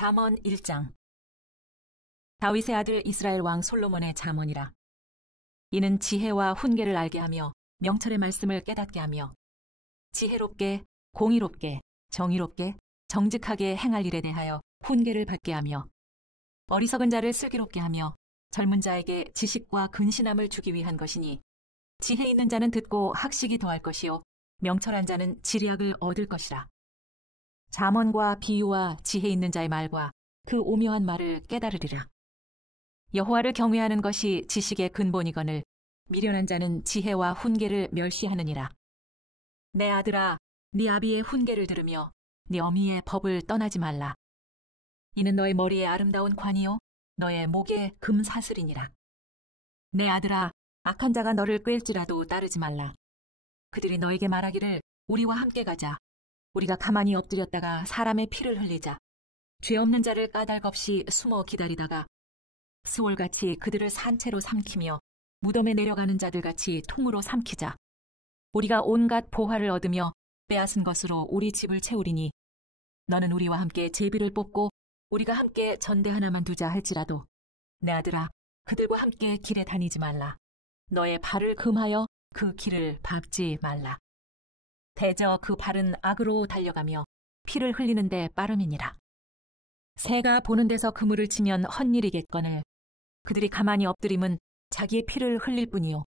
잠언 1장. 다윗의 아들 이스라엘 왕 솔로몬의 잠언이라. 이는 지혜와 훈계를 알게 하며 명철의 말씀을 깨닫게 하며 지혜롭게, 공의롭게, 정의롭게, 정직하게 행할 일에 대하여 훈계를 받게 하며 어리석은 자를 슬기롭게 하며 젊은 자에게 지식과 근신함을 주기 위한 것이니 지혜 있는 자는 듣고 학식이 더할 것이요 명철한 자는 지략을 얻을 것이라. 잠언과 비유와 지혜 있는 자의 말과 그 오묘한 말을 깨달으리라. 여호와를 경외하는 것이 지식의 근본이거늘 미련한 자는 지혜와 훈계를 멸시하느니라. 내 아들아, 네 아비의 훈계를 들으며 네 어미의 법을 떠나지 말라. 이는 너의 머리에 아름다운 관이요 너의 목에 금사슬이니라. 내 아들아, 악한 자가 너를 꿰일지라도 따르지 말라. 그들이 너에게 말하기를 우리와 함께 가자. 우리가 가만히 엎드렸다가 사람의 피를 흘리자. 죄 없는 자를 까닭없이 숨어 기다리다가 스올같이 그들을 산채로 삼키며 무덤에 내려가는 자들같이 통으로 삼키자. 우리가 온갖 보화를 얻으며 빼앗은 것으로 우리 집을 채우리니 너는 우리와 함께 제비를 뽑고 우리가 함께 전대 하나만 두자 할지라도 내 아들아, 그들과 함께 길에 다니지 말라. 너의 발을 금하여 그 길을 밟지 말라. 대저 그 발은 악으로 달려가며 피를 흘리는데 빠름이니라. 새가 보는 데서 그물을 치면 헛일이겠거늘 그들이 가만히 엎드림은 자기의 피를 흘릴 뿐이요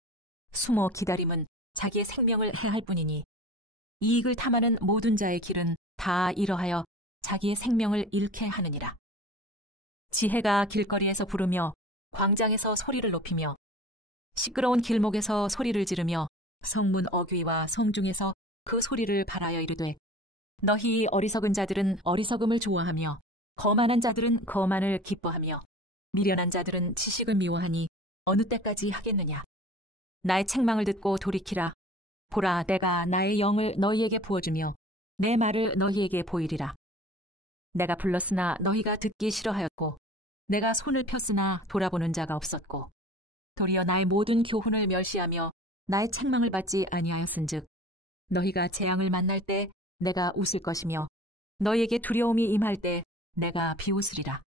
숨어 기다림은 자기의 생명을 해할 뿐이니 이익을 탐하는 모든 자의 길은 다 이러하여 자기의 생명을 잃게 하느니라. 지혜가 길거리에서 부르며 광장에서 소리를 높이며 시끄러운 길목에서 소리를 지르며 성문 어귀와 성중에서 그 소리를 발하여 이르되 너희 어리석은 자들은 어리석음을 좋아하며 거만한 자들은 거만을 기뻐하며 미련한 자들은 지식을 미워하니 어느 때까지 하겠느냐. 나의 책망을 듣고 돌이키라. 보라, 내가 나의 영을 너희에게 부어주며 내 말을 너희에게 보이리라. 내가 불렀으나 너희가 듣기 싫어하였고 내가 손을 폈으나 돌아보는 자가 없었고 도리어 나의 모든 교훈을 멸시하며 나의 책망을 받지 아니하였은즉 너희가 재앙을 만날 때 내가 웃을 것이며 너희에게 두려움이 임할 때 내가 비웃으리라.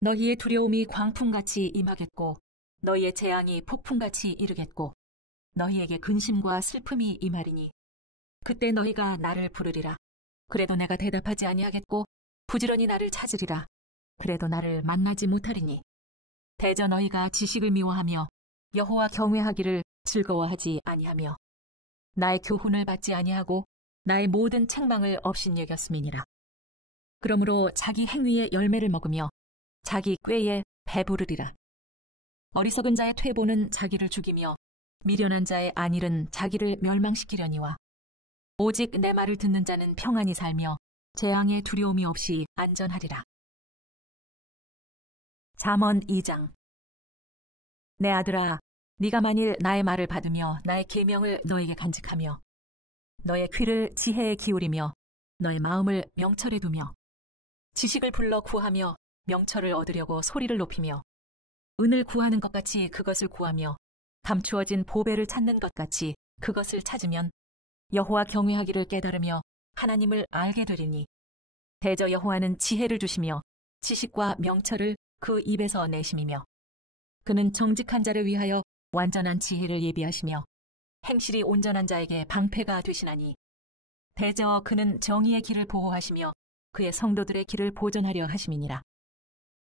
너희의 두려움이 광풍같이 임하겠고 너희의 재앙이 폭풍같이 이르겠고 너희에게 근심과 슬픔이 임하리니 그때 너희가 나를 부르리라. 그래도 내가 대답하지 아니하겠고 부지런히 나를 찾으리라. 그래도 나를 만나지 못하리니 대저 너희가 지식을 미워하며 여호와 경외하기를 즐거워하지 아니하며 나의 교훈을 받지 아니하고 나의 모든 책망을 업신여겼음이니라. 그러므로 자기 행위의 열매를 먹으며 자기 꾀에 배부르리라. 어리석은 자의 퇴보는 자기를 죽이며 미련한 자의 안일은 자기를 멸망시키려니와 오직 내 말을 듣는 자는 평안히 살며 재앙의 두려움이 없이 안전하리라. 잠언 2장. 내 아들아, 네가 만일 나의 말을 받으며 나의 계명을 너에게 간직하며 너의 귀를 지혜에 기울이며 너의 마음을 명철에 두며 지식을 불러 구하며 명철을 얻으려고 소리를 높이며 은을 구하는 것 같이 그것을 구하며 감추어진 보배를 찾는 것 같이 그것을 찾으면 여호와 경외하기를 깨달으며 하나님을 알게 되리니 대저 여호와는 지혜를 주시며 지식과 명철을 그 입에서 내심이며 그는 정직한 자를 위하여 완전한 지혜를 예비하시며 행실이 온전한 자에게 방패가 되시나니 대저 그는 정의의 길을 보호하시며 그의 성도들의 길을 보존하려 하심이니라.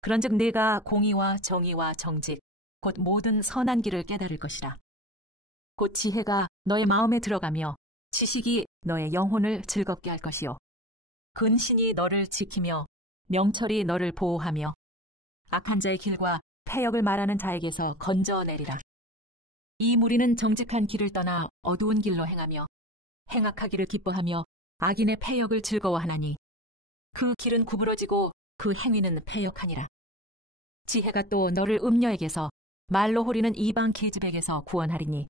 그런즉 네가 공의와 정의와 정직 곧 모든 선한 길을 깨달을 것이라. 곧 지혜가 너의 마음에 들어가며 지식이 너의 영혼을 즐겁게 할 것이요 근신이 너를 지키며 명철이 너를 보호하며 악한 자의 길과 패역을 말하는 자에게서 건져내리라. 이 무리는 정직한 길을 떠나 어두운 길로 행하며 행악하기를 기뻐하며 악인의 패역을 즐거워하나니 그 길은 구부러지고 그 행위는 패역하니라. 지혜가 또 너를 음녀에게서 말로 호리는 이방 계집에게서 구원하리니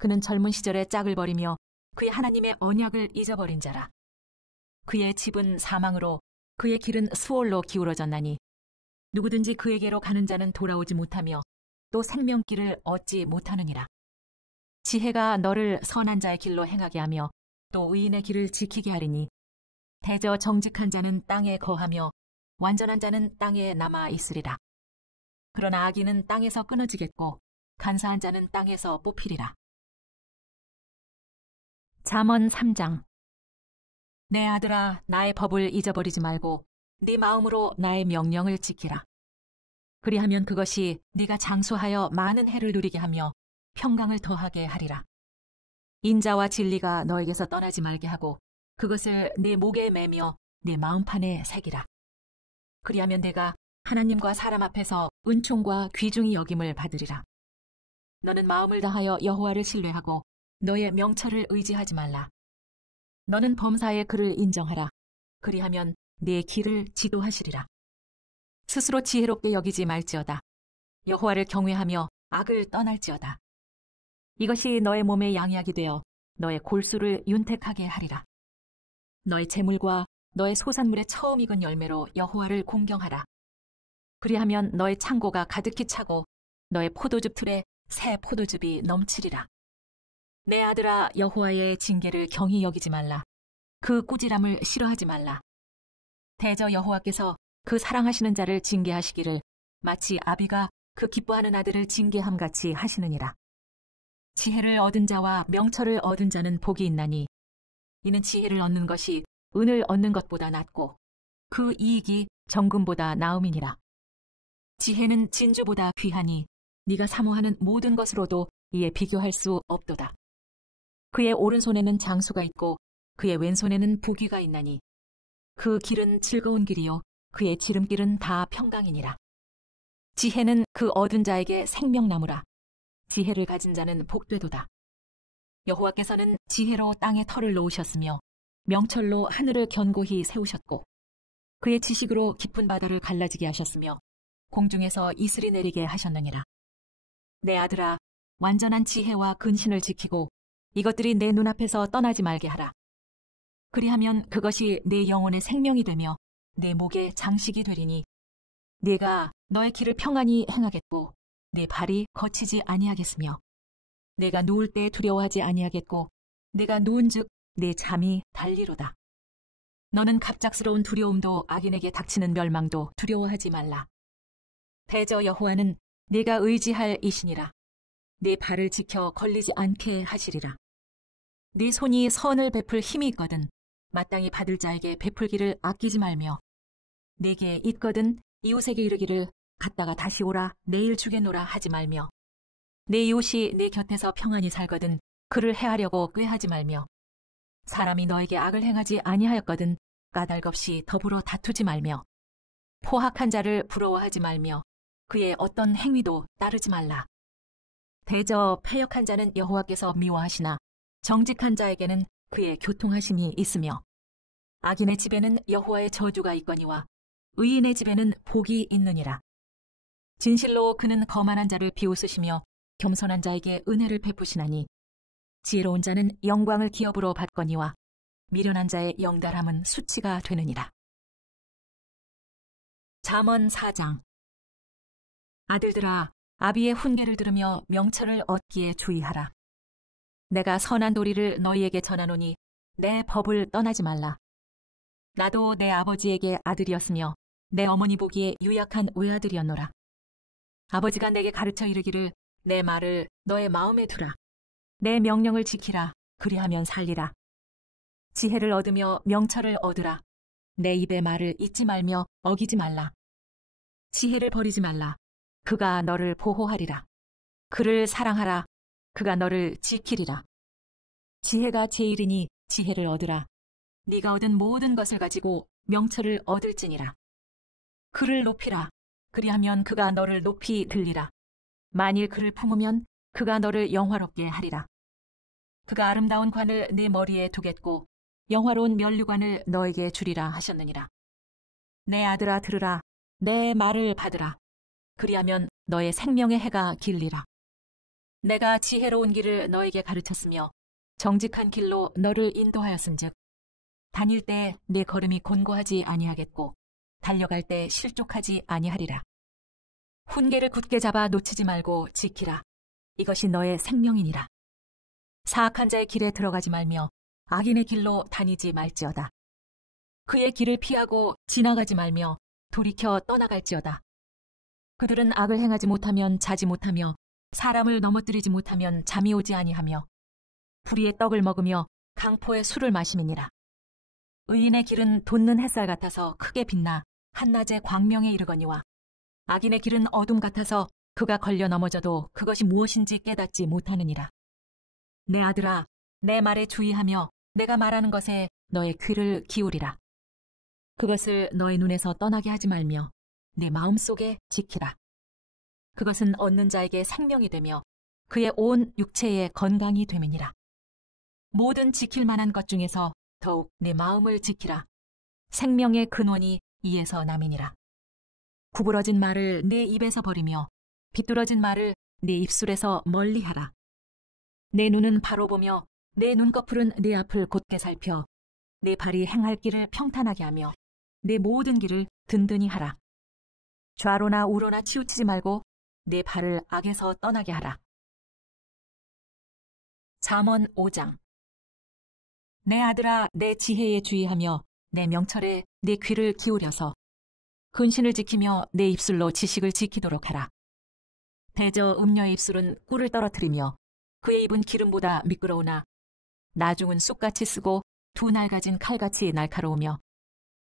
그는 젊은 시절에 짝을 버리며 그의 하나님의 언약을 잊어버린 자라. 그의 집은 사망으로 그의 길은 수월로 기울어졌나니 누구든지 그에게로 가는 자는 돌아오지 못하며 또 생명길을 얻지 못하느니라. 지혜가 너를 선한 자의 길로 행하게 하며 또 의인의 길을 지키게 하리니 대저 정직한 자는 땅에 거하며 완전한 자는 땅에 남아 있으리라. 그러나 악인은 땅에서 끊어지겠고 간사한 자는 땅에서 뽑히리라. 잠언 3장. 내 아들아, 나의 법을 잊어버리지 말고 네 마음으로 나의 명령을 지키라. 그리하면 그것이 네가 장수하여 많은 해를 누리게 하며 평강을 더하게 하리라. 인자와 진리가 너에게서 떠나지 말게 하고 그것을 네 목에 매며 네 마음판에 새기라. 그리하면 내가 하나님과 사람 앞에서 은총과 귀중히 여김을 받으리라. 너는 마음을 다하여 여호와를 신뢰하고 너의 명철을 의지하지 말라. 너는 범사의 그를 인정하라. 그리하면 네 길을 지도하시리라. 스스로 지혜롭게 여기지 말지어다. 여호와를 경외하며 악을 떠날지어다. 이것이 너의 몸에 양약이 되어 너의 골수를 윤택하게 하리라. 너의 재물과 너의 소산물의 처음 익은 열매로 여호와를 공경하라. 그리하면 너의 창고가 가득히 차고 너의 포도즙 틀에 새 포도즙이 넘치리라. 내 아들아, 여호와의 징계를 경히 여기지 말라. 그 꾸지람을 싫어하지 말라. 대저 여호와께서 그 사랑하시는 자를 징계하시기를 마치 아비가 그 기뻐하는 아들을 징계함같이 하시느니라. 지혜를 얻은 자와 명철을 얻은 자는 복이 있나니 이는 지혜를 얻는 것이 은을 얻는 것보다 낫고 그 이익이 정금보다 나음이니라. 지혜는 진주보다 귀하니 네가 사모하는 모든 것으로도 이에 비교할 수 없도다. 그의 오른손에는 장수가 있고 그의 왼손에는 부귀가 있나니 그 길은 즐거운 길이요 그의 지름길은 다 평강이니라. 지혜는 그 얻은 자에게 생명나무라. 지혜를 가진 자는 복되도다. 여호와께서는 지혜로 땅에 터를 놓으셨으며 명철로 하늘을 견고히 세우셨고 그의 지식으로 깊은 바다를 갈라지게 하셨으며 공중에서 이슬이 내리게 하셨느니라. 내 아들아, 완전한 지혜와 근신을 지키고 이것들이 내 눈앞에서 떠나지 말게 하라. 그리하면 그것이 내 영혼의 생명이 되며 내 목의 장식이 되리니 네가 너의 길을 평안히 행하겠고 내 발이 거치지 아니하겠으며 내가 누울 때 두려워하지 아니하겠고 내가 누운즉 내 잠이 달리로다. 너는 갑작스러운 두려움도 악인에게 닥치는 멸망도 두려워하지 말라. 대저 여호와는 네가 의지할 이신이라. 네 발을 지켜 걸리지 않게 하시리라. 네 손이 선을 베풀 힘이 있거든 마땅히 받을 자에게 베풀기를 아끼지 말며 내게 있거든 이웃에게 이르기를 갔다가 다시 오라 내일 주겠노라 하지 말며 내 이웃이 내 곁에서 평안히 살거든 그를 해하려고 꾀하지 말며 사람이 너에게 악을 행하지 아니하였거든 까닭없이 더불어 다투지 말며 포학한 자를 부러워하지 말며 그의 어떤 행위도 따르지 말라. 대저 패역한 자는 여호와께서 미워하시나 정직한 자에게는 그의 교통하심이 있으며 악인의 집에는 여호와의 저주가 있거니와 의인의 집에는 복이 있느니라. 진실로 그는 거만한 자를 비웃으시며 겸손한 자에게 은혜를 베푸시나니 지혜로운 자는 영광을 기업으로 받거니와 미련한 자의 영달함은 수치가 되느니라. 잠언 4장. 아들들아, 아비의 훈계를 들으며 명철을 얻기에 주의하라. 내가 선한 도리를 너희에게 전하노니 내 법을 떠나지 말라. 나도 내 아버지에게 아들이었으며 내 어머니 보기에 유약한 외아들이었노라. 아버지가 내게 가르쳐 이르기를 내 말을 너의 마음에 두라. 내 명령을 지키라. 그리하면 살리라. 지혜를 얻으며 명철을 얻으라. 내 입의 말을 잊지 말며 어기지 말라. 지혜를 버리지 말라. 그가 너를 보호하리라. 그를 사랑하라. 그가 너를 지키리라. 지혜가 제일이니 지혜를 얻으라. 네가 얻은 모든 것을 가지고 명철을 얻을지니라. 그를 높이라. 그리하면 그가 너를 높이 들리라. 만일 그를 품으면 그가 너를 영화롭게 하리라. 그가 아름다운 관을 네 머리에 두겠고 영화로운 면류관을 너에게 주리라 하셨느니라. 내 아들아 들으라. 내 말을 받으라. 그리하면 너의 생명의 해가 길리라. 내가 지혜로운 길을 너에게 가르쳤으며 정직한 길로 너를 인도하였은즉 다닐 때 내 걸음이 곤고하지 아니하겠고 달려갈 때 실족하지 아니하리라. 훈계를 굳게 잡아 놓치지 말고 지키라. 이것이 너의 생명이니라. 사악한 자의 길에 들어가지 말며 악인의 길로 다니지 말지어다. 그의 길을 피하고 지나가지 말며 돌이켜 떠나갈지어다. 그들은 악을 행하지 못하면 자지 못하며 사람을 넘어뜨리지 못하면 잠이 오지 아니하며 불의의 떡을 먹으며 강포의 술을 마심이니라. 의인의 길은 돋는 햇살 같아서 크게 빛나 한낮의 광명에 이르거니와 악인의 길은 어둠 같아서 그가 걸려 넘어져도 그것이 무엇인지 깨닫지 못하느니라. 내 아들아, 내 말에 주의하며 내가 말하는 것에 너의 귀를 기울이라. 그것을 너의 눈에서 떠나게 하지 말며 내 마음속에 지키라. 그것은 얻는 자에게 생명이 되며 그의 온 육체에 건강이 됨이니라. 모든 지킬 만한 것 중에서 더욱 내 마음을 지키라. 생명의 근원이 이에서 남이니라. 구부러진 말을 내 입에서 버리며 비뚤어진 말을 내 입술에서 멀리하라. 내 눈은 바로 보며 내 눈꺼풀은 내 앞을 곧게 살펴 내 발이 행할 길을 평탄하게 하며 내 모든 길을 든든히 하라. 좌로나 우로나 치우치지 말고 내 발을 악에서 떠나게 하라. 잠언 5장. 내 아들아, 내 지혜에 주의하며 내 명철에 내 귀를 기울여서 근신을 지키며 내 입술로 지식을 지키도록 하라. 대저 음녀의 입술은 꿀을 떨어뜨리며 그의 입은 기름보다 미끄러우나 나중은 쑥같이 쓰고 두 날 가진 칼같이 날카로우며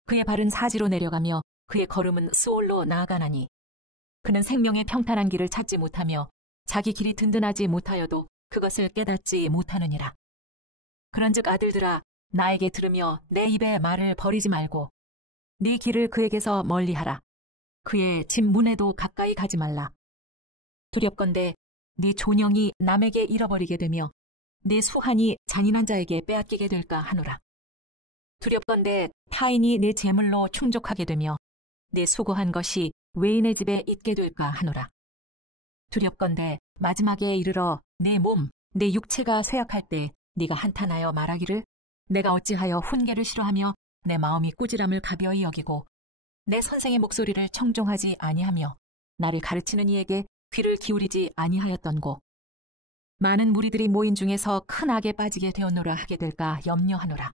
그의 발은 사지로 내려가며 그의 걸음은 수올로 나아가나니 그는 생명의 평탄한 길을 찾지 못하며 자기 길이 든든하지 못하여도 그것을 깨닫지 못하느니라. 그런즉 아들들아, 나에게 들으며 내 입의 말을 버리지 말고 네 길을 그에게서 멀리하라. 그의 집 문에도 가까이 가지 말라. 두렵건대 네 존영이 남에게 잃어버리게 되며 네 수한이 잔인한 자에게 빼앗기게 될까 하노라. 두렵건대 타인이 네 재물로 충족하게 되며 내 수고한 것이 외인의 집에 있게 될까 하노라. 두렵건대 마지막에 이르러 내 몸, 내 육체가 쇠약할 때 네가 한탄하여 말하기를 내가 어찌하여 훈계를 싫어하며 내 마음이 꾸지람을 가벼이 여기고 내 선생의 목소리를 청종하지 아니하며 나를 가르치는 이에게 귀를 기울이지 아니하였던고. 많은 무리들이 모인 중에서 큰 악에 빠지게 되었노라 하게 될까 염려하노라.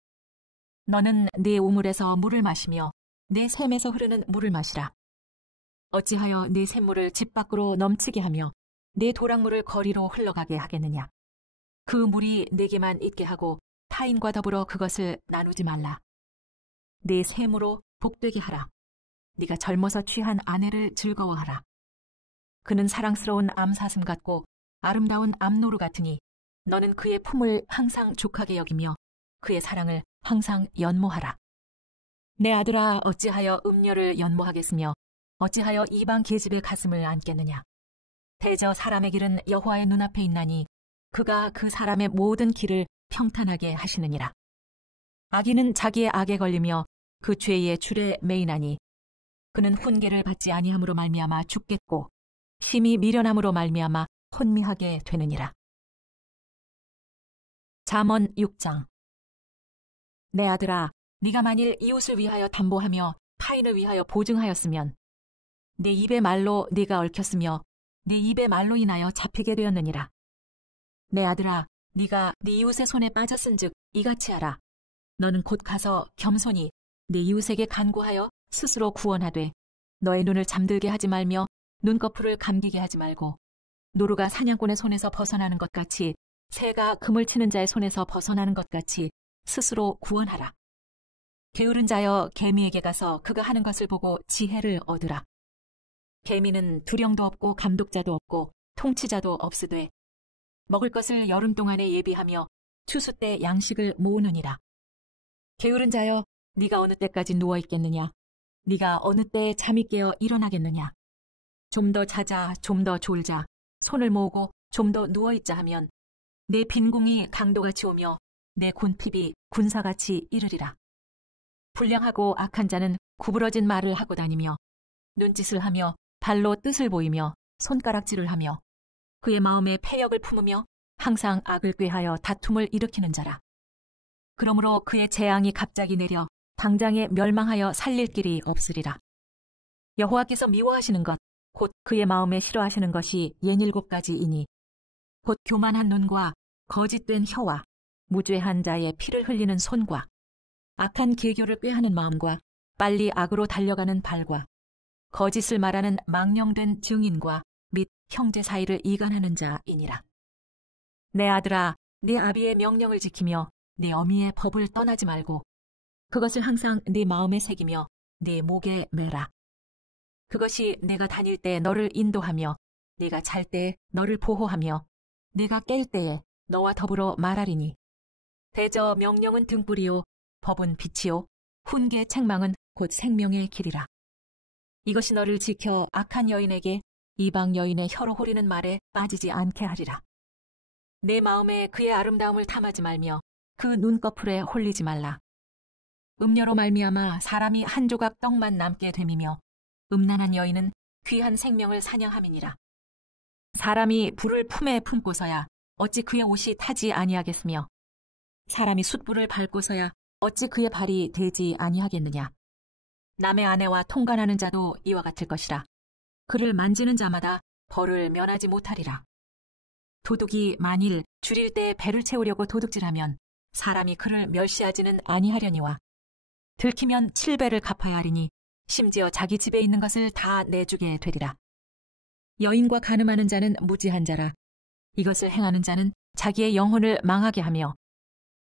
너는 네 우물에서 물을 마시며 내 샘에서 흐르는 물을 마시라. 어찌하여 네 샘물을 집 밖으로 넘치게 하며 내 도랑물을 거리로 흘러가게 하겠느냐. 그 물이 내게만 있게 하고 타인과 더불어 그것을 나누지 말라. 내 샘으로 복되게 하라. 네가 젊어서 취한 아내를 즐거워하라. 그는 사랑스러운 암사슴 같고 아름다운 암노루 같으니 너는 그의 품을 항상 족하게 여기며 그의 사랑을 항상 연모하라. 내 아들아, 어찌하여 음녀를 연모하겠으며 어찌하여 이방 계집의 가슴을 안겠느냐. 대저 사람의 길은 여호와의 눈앞에 있나니 그가 그 사람의 모든 길을 평탄하게 하시느니라. 악인은 자기의 악에 걸리며 그 죄의 줄에 매이나니 그는 훈계를 받지 아니함으로 말미암아 죽겠고 심히 미련함으로 말미암아 혼미하게 되느니라. 잠언 6장. 내 아들아, 네가 만일 이웃을 위하여 담보하며 타인을 위하여 보증하였으면 내 입의 말로 네가 얽혔으며 네 입의 말로 인하여 잡히게 되었느니라. 내 아들아, 네가 네 이웃의 손에 빠졌은즉 이같이 하라. 너는 곧 가서 겸손히 네 이웃에게 간구하여 스스로 구원하되 너의 눈을 잠들게 하지 말며 눈꺼풀을 감기게 하지 말고 노루가 사냥꾼의 손에서 벗어나는 것 같이 새가 그물 치는 자의 손에서 벗어나는 것 같이 스스로 구원하라. 게으른 자여 개미에게 가서 그가 하는 것을 보고 지혜를 얻으라. 개미는 두령도 없고 감독자도 없고 통치자도 없으되 먹을 것을 여름 동안에 예비하며 추수 때 양식을 모으느니라. 게으른 자여, 네가 어느 때까지 누워 있겠느냐? 네가 어느 때에 잠이 깨어 일어나겠느냐? 좀 더 자자, 좀 더 졸자, 손을 모으고 좀 더 누워 있자 하면 내 빈궁이 강도같이 오며 내 군핍이 군사같이 이르리라. 불량하고 악한 자는 구부러진 말을 하고 다니며 눈짓을 하며 발로 뜻을 보이며 손가락질을 하며 그의 마음에 패역을 품으며 항상 악을 꾀하여 다툼을 일으키는 자라. 그러므로 그의 재앙이 갑자기 내려 당장에 멸망하여 살릴 길이 없으리라. 여호와께서 미워하시는 것, 곧 그의 마음에 싫어하시는 것이 67가지이니 곧 교만한 눈과 거짓된 혀와 무죄한 자의 피를 흘리는 손과 악한 계교를 꾀하는 마음과 빨리 악으로 달려가는 발과 거짓을 말하는 망령된 증인과 및 형제 사이를 이간하는 자이니라. 내 아들아, 네 아비의 명령을 지키며 네 어미의 법을 떠나지 말고 그것을 항상 네 마음에 새기며 네 목에 매라. 그것이 내가 다닐 때 너를 인도하며 네가 잘 때 너를 보호하며 네가 깰 때에 너와 더불어 말하리니 대저 명령은 등불이요 법은 빛이요 훈계 책망은 곧 생명의 길이라. 이것이 너를 지켜 악한 여인에게 이방 여인의 혀로 호리는 말에 빠지지 않게 하리라. 내 마음에 그의 아름다움을 탐하지 말며 그 눈꺼풀에 홀리지 말라. 음녀로 말미암아 사람이 한 조각 떡만 남게 됨이며 음란한 여인은 귀한 생명을 사냥함이니라. 사람이 불을 품에 품고서야 어찌 그의 옷이 타지 아니하겠으며 사람이 숯불을 밟고서야 어찌 그의 발이 되지 아니하겠느냐. 남의 아내와 통간하는 자도 이와 같을 것이라. 그를 만지는 자마다 벌을 면하지 못하리라. 도둑이 만일 줄일 때 배를 채우려고 도둑질하면 사람이 그를 멸시하지는 아니하려니와 들키면 7배를 갚아야 하리니 심지어 자기 집에 있는 것을 다 내주게 되리라. 여인과 간음하는 자는 무지한 자라. 이것을 행하는 자는 자기의 영혼을 망하게 하며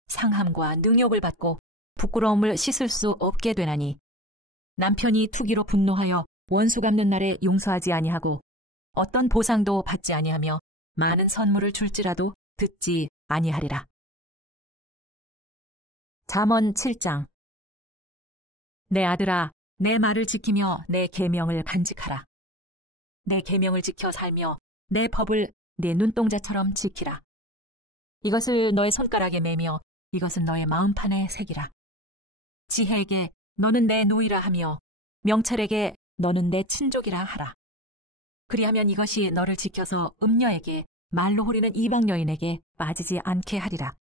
상함과 능욕을 받고 부끄러움을 씻을 수 없게 되나니 남편이 투기로 분노하여 원수 갚는 날에 용서하지 아니하고 어떤 보상도 받지 아니하며 많은 선물을 줄지라도 듣지 아니하리라. 잠언 7장. 내 아들아, 내 말을 지키며 내 계명을 간직하라. 내 계명을 지켜 살며 내 법을 내 눈동자처럼 지키라. 이것을 너의 손가락에 매며 이것은 너의 마음판에 새기라. 지혜에게 너는 내 누이라 하며 명철에게 너는 내 친족이라 하라. 그리하면 이것이 너를 지켜서 음녀에게 말로 호리는 이방 여인에게 빠지지 않게 하리라.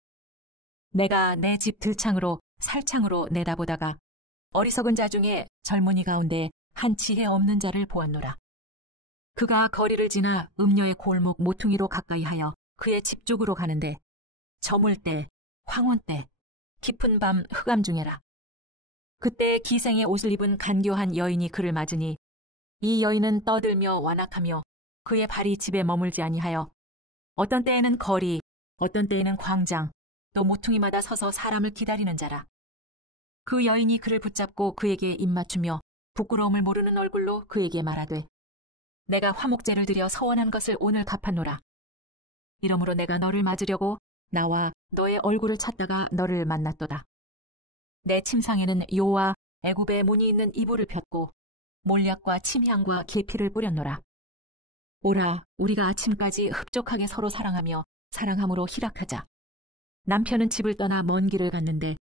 내가 내 집 들창으로 살창으로 내다보다가 어리석은 자 중에 젊은이 가운데 한 지혜 없는 자를 보았노라. 그가 거리를 지나 음녀의 골목 모퉁이로 가까이 하여 그의 집 쪽으로 가는데 저물 때, 황혼 때, 깊은 밤 흑암 중에라. 그때 기생의 옷을 입은 간교한 여인이 그를 맞으니 이 여인은 떠들며 완악하며 그의 발이 집에 머물지 아니하여 어떤 때에는 거리, 어떤 때에는 광장, 또 모퉁이마다 서서 사람을 기다리는 자라. 그 여인이 그를 붙잡고 그에게 입맞추며 부끄러움을 모르는 얼굴로 그에게 말하되 내가 화목제를 드려 서원한 것을 오늘 갚았노라. 이러므로 내가 너를 맞으려고 나와 너의 얼굴을 찾다가 너를 만났도다. 내 침상에는 요와 애굽의 문이 있는 이불을 폈고 몰약과 침향과 계피를 뿌렸노라. 오라, 우리가 아침까지 흡족하게 서로 사랑하며 사랑함으로 희락하자. 남편은 집을 떠나 먼 길을 갔는데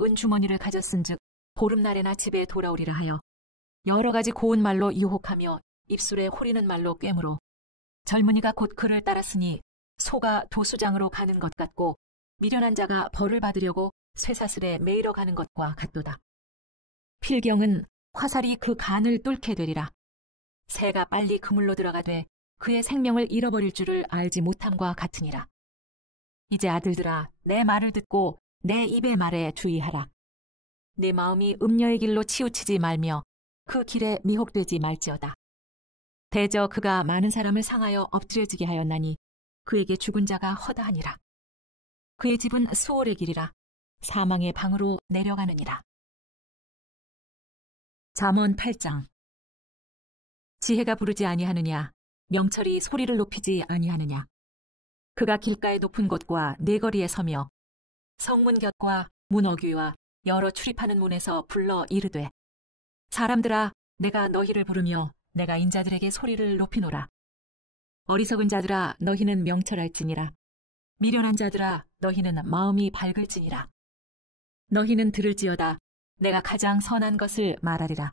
은주머니를 가졌은즉 보름날에나 집에 돌아오리라 하여 여러 가지 고운 말로 유혹하며 입술에 호리는 말로 꿰므로 젊은이가 곧 그를 따랐으니 소가 도수장으로 가는 것 같고 미련한 자가 벌을 받으려고 쇠사슬에 매이러 가는 것과 같도다. 필경은 화살이 그 간을 뚫게 되리라. 새가 빨리 그물로 들어가되 그의 생명을 잃어버릴 줄을 알지 못함과 같으니라. 이제 아들들아, 내 말을 듣고 내 입의 말에 주의하라. 내 마음이 음녀의 길로 치우치지 말며 그 길에 미혹되지 말지어다. 대저 그가 많은 사람을 상하여 엎드려지게 하였나니 그에게 죽은 자가 허다하니라. 그의 집은 수월의 길이라 사망의 방으로 내려가느니라. 잠언 8장. 지혜가 부르지 아니하느냐, 명철이 소리를 높이지 아니하느냐. 그가 길가의 높은 곳과 네거리에 서며 성문 곁과 문 어귀와 여러 출입하는 문에서 불러 이르되 사람들아, 내가 너희를 부르며 내가 인자들에게 소리를 높이노라. 어리석은 자들아, 너희는 명철할지니라. 미련한 자들아, 너희는 마음이 밝을지니라. 너희는 들을지어다. 내가 가장 선한 것을 말하리라.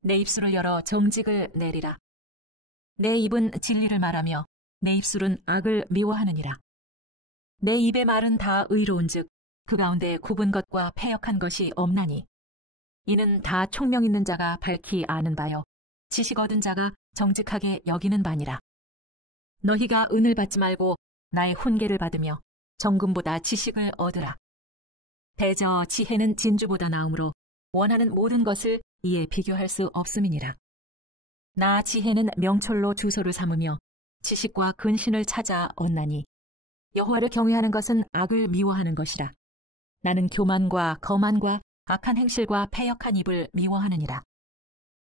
내 입술을 열어 정직을 내리라. 내 입은 진리를 말하며 내 입술은 악을 미워하느니라. 내 입의 말은 다 의로운즉 그 가운데 굽은 것과 패역한 것이 없나니 이는 다 총명 있는 자가 밝히 아는 바요 지식 얻은 자가 정직하게 여기는 바니라. 너희가 은을 받지 말고 나의 훈계를 받으며 정금보다 지식을 얻으라. 대저 지혜는 진주보다 나으므로 원하는 모든 것을 이에 비교할 수 없음이니라. 나 지혜는 명철로 주소를 삼으며 지식과 근신을 찾아 얻나니 여호와를 경외하는 것은 악을 미워하는 것이라. 나는 교만과 거만과 악한 행실과 패역한 입을 미워하느니라.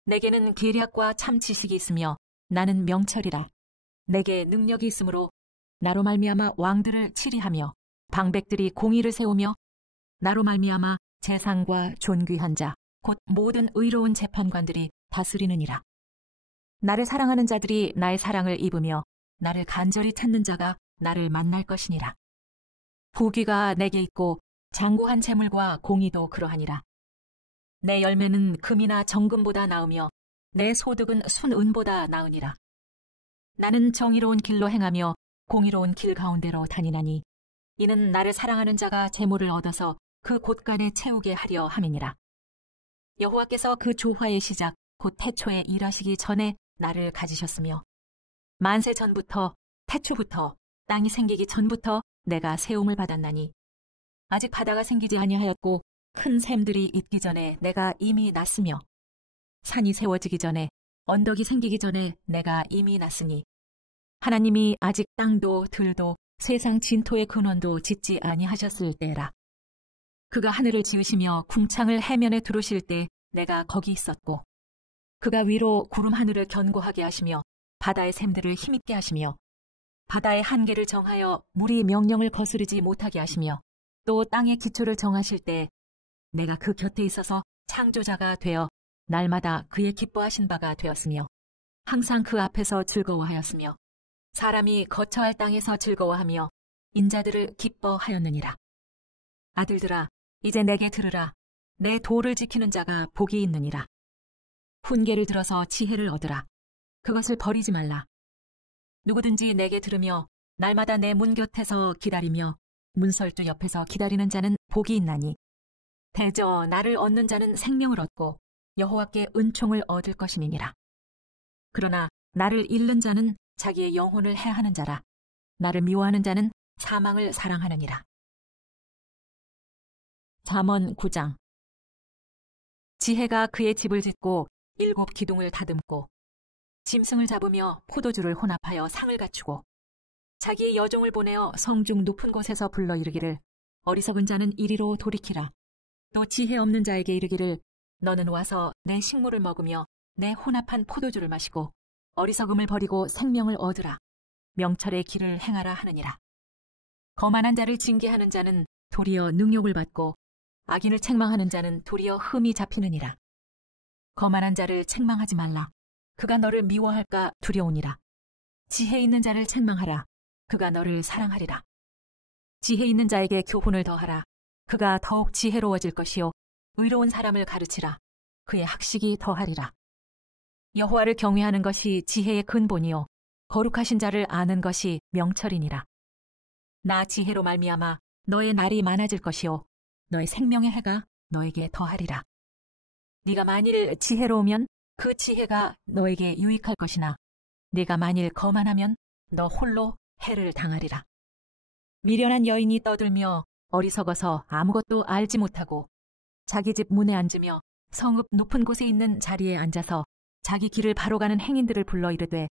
내게는 계략과 참 지식이 있으며 나는 명철이라. 내게 능력이 있으므로 나로 말미암아 왕들을 치리하며 방백들이 공의를 세우며 나로 말미암아 재상과 존귀한 자 곧 모든 의로운 재판관들이 다스리느니라. 나를 사랑하는 자들이 나의 사랑을 입으며 나를 간절히 찾는 자가 나를 만날 것이니라. 부귀가 내게 있고 장구한 재물과 공의도 그러하니라. 내 열매는 금이나 정금보다 나으며 내 소득은 순은보다 나으니라. 나는 정의로운 길로 행하며 공의로운 길 가운데로 다니나니 이는 나를 사랑하는 자가 재물을 얻어서 그 곳간에 채우게 하려 함이니라. 여호와께서 그 조화의 시작 곧 태초에 일하시기 전에 나를 가지셨으며 만세 전부터 태초부터 땅이 생기기 전부터 내가 세움을 받았나니 아직 바다가 생기지 아니하였고 큰 샘들이 있기 전에 내가 이미 났으며 산이 세워지기 전에 언덕이 생기기 전에 내가 이미 났으니 하나님이 아직 땅도 들도 세상 진토의 근원도 짓지 아니하셨을 때라. 그가 하늘을 지으시며 궁창을 해면에 두르실 때 내가 거기 있었고 그가 위로 구름 하늘을 견고하게 하시며 바다의 샘들을 힘있게 하시며 바다의 한계를 정하여 물이 명령을 거스르지 못하게 하시며 또 땅의 기초를 정하실 때 내가 그 곁에 있어서 창조자가 되어 날마다 그의 기뻐하신 바가 되었으며 항상 그 앞에서 즐거워하였으며 사람이 거처할 땅에서 즐거워하며 인자들을 기뻐하였느니라. 아들들아, 이제 내게 들으라. 내 도를 지키는 자가 복이 있느니라. 훈계를 들어서 지혜를 얻으라. 그것을 버리지 말라. 누구든지 내게 들으며 날마다 내 문 곁에서 기다리며 문설주 옆에서 기다리는 자는 복이 있나니 대저 나를 얻는 자는 생명을 얻고 여호와께 은총을 얻을 것임이니라. 그러나 나를 잃는 자는 자기의 영혼을 해하는 자라. 나를 미워하는 자는 사망을 사랑하느니라. 잠언 9장. 지혜가 그의 집을 짓고 7 기둥을 다듬고 짐승을 잡으며 포도주를 혼합하여 상을 갖추고 자기의 여종을 보내어 성중 높은 곳에서 불러 이르기를 어리석은 자는 이리로 돌이키라. 또 지혜 없는 자에게 이르기를 너는 와서 내 식물을 먹으며 내 혼합한 포도주를 마시고 어리석음을 버리고 생명을 얻으라. 명철의 길을 행하라 하느니라. 거만한 자를 징계하는 자는 도리어 능욕을 받고 악인을 책망하는 자는 도리어 흠이 잡히느니라. 거만한 자를 책망하지 말라. 그가 너를 미워할까 두려우니라. 지혜 있는 자를 책망하라. 그가 너를 사랑하리라. 지혜 있는 자에게 교훈을 더하라. 그가 더욱 지혜로워질 것이요 의로운 사람을 가르치라. 그의 학식이 더하리라. 여호와를 경외하는 것이 지혜의 근본이요 거룩하신 자를 아는 것이 명철이니라. 나 지혜로 말미암아 너의 날이 많아질 것이요 너의 생명의 해가 너에게 더하리라. 네가 만일 지혜로우면 그 지혜가 너에게 유익할 것이나 네가 만일 거만하면 너 홀로 해를 당하리라. 미련한 여인이 떠들며 어리석어서 아무것도 알지 못하고 자기 집 문에 앉으며 성읍 높은 곳에 있는 자리에 앉아서 자기 길을 바로 가는 행인들을 불러 이르되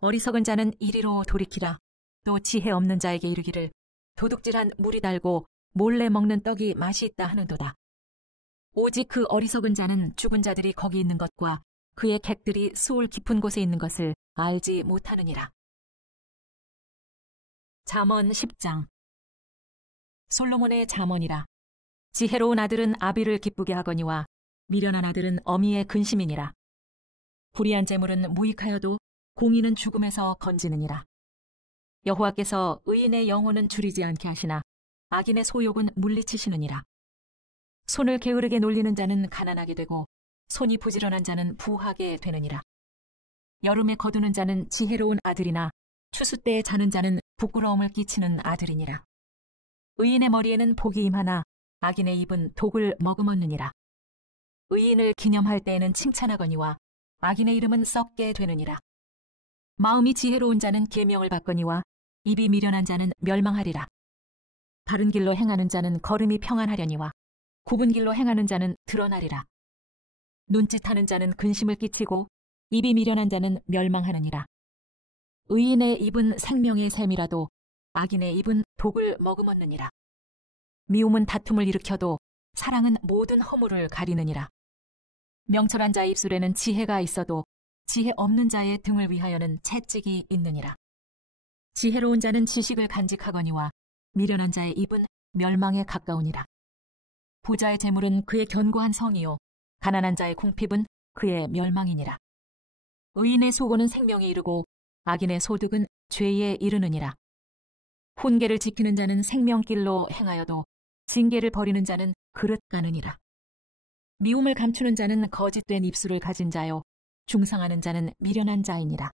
어리석은 자는 이리로 돌이키라. 또 지혜 없는 자에게 이르기를 도둑질한 물이 달고 몰래 먹는 떡이 맛이 있다 하는도다. 오직 그 어리석은 자는 죽은 자들이 거기 있는 것과 그의 객들이 수울 깊은 곳에 있는 것을 알지 못하느니라. 잠언 10장. 솔로몬의 잠언이라. 지혜로운 아들은 아비를 기쁘게 하거니와 미련한 아들은 어미의 근심이니라. 불의한 재물은 무익하여도 공의는 죽음에서 건지느니라. 여호와께서 의인의 영혼은 줄이지 않게 하시나 악인의 소욕은 물리치시느니라. 손을 게으르게 놀리는 자는 가난하게 되고 손이 부지런한 자는 부하게 되느니라. 여름에 거두는 자는 지혜로운 아들이나 추수 때에 자는 자는 부끄러움을 끼치는 아들이니라. 의인의 머리에는 복이 임하나 악인의 입은 독을 머금었느니라. 의인을 기념할 때에는 칭찬하거니와 악인의 이름은 썩게 되느니라. 마음이 지혜로운 자는 계명을 받거니와 입이 미련한 자는 멸망하리라. 바른 길로 행하는 자는 걸음이 평안하려니와 굽은 길로 행하는 자는 드러나리라. 눈짓하는 자는 근심을 끼치고 입이 미련한 자는 멸망하느니라. 의인의 입은 생명의 샘이라도 악인의 입은 독을 머금었느니라. 미움은 다툼을 일으켜도 사랑은 모든 허물을 가리느니라. 명철한 자의 입술에는 지혜가 있어도 지혜 없는 자의 등을 위하여는 채찍이 있느니라. 지혜로운 자는 지식을 간직하거니와 미련한 자의 입은 멸망에 가까우니라. 부자의 재물은 그의 견고한 성이요 가난한 자의 궁핍은 그의 멸망이니라. 의인의 소고는 생명에 이르고 악인의 소득은 죄에 이르느니라. 훈계를 지키는 자는 생명길로 행하여도 징계를 버리는 자는 그릇 가느니라. 미움을 감추는 자는 거짓된 입술을 가진 자요 중상하는 자는 미련한 자이니라.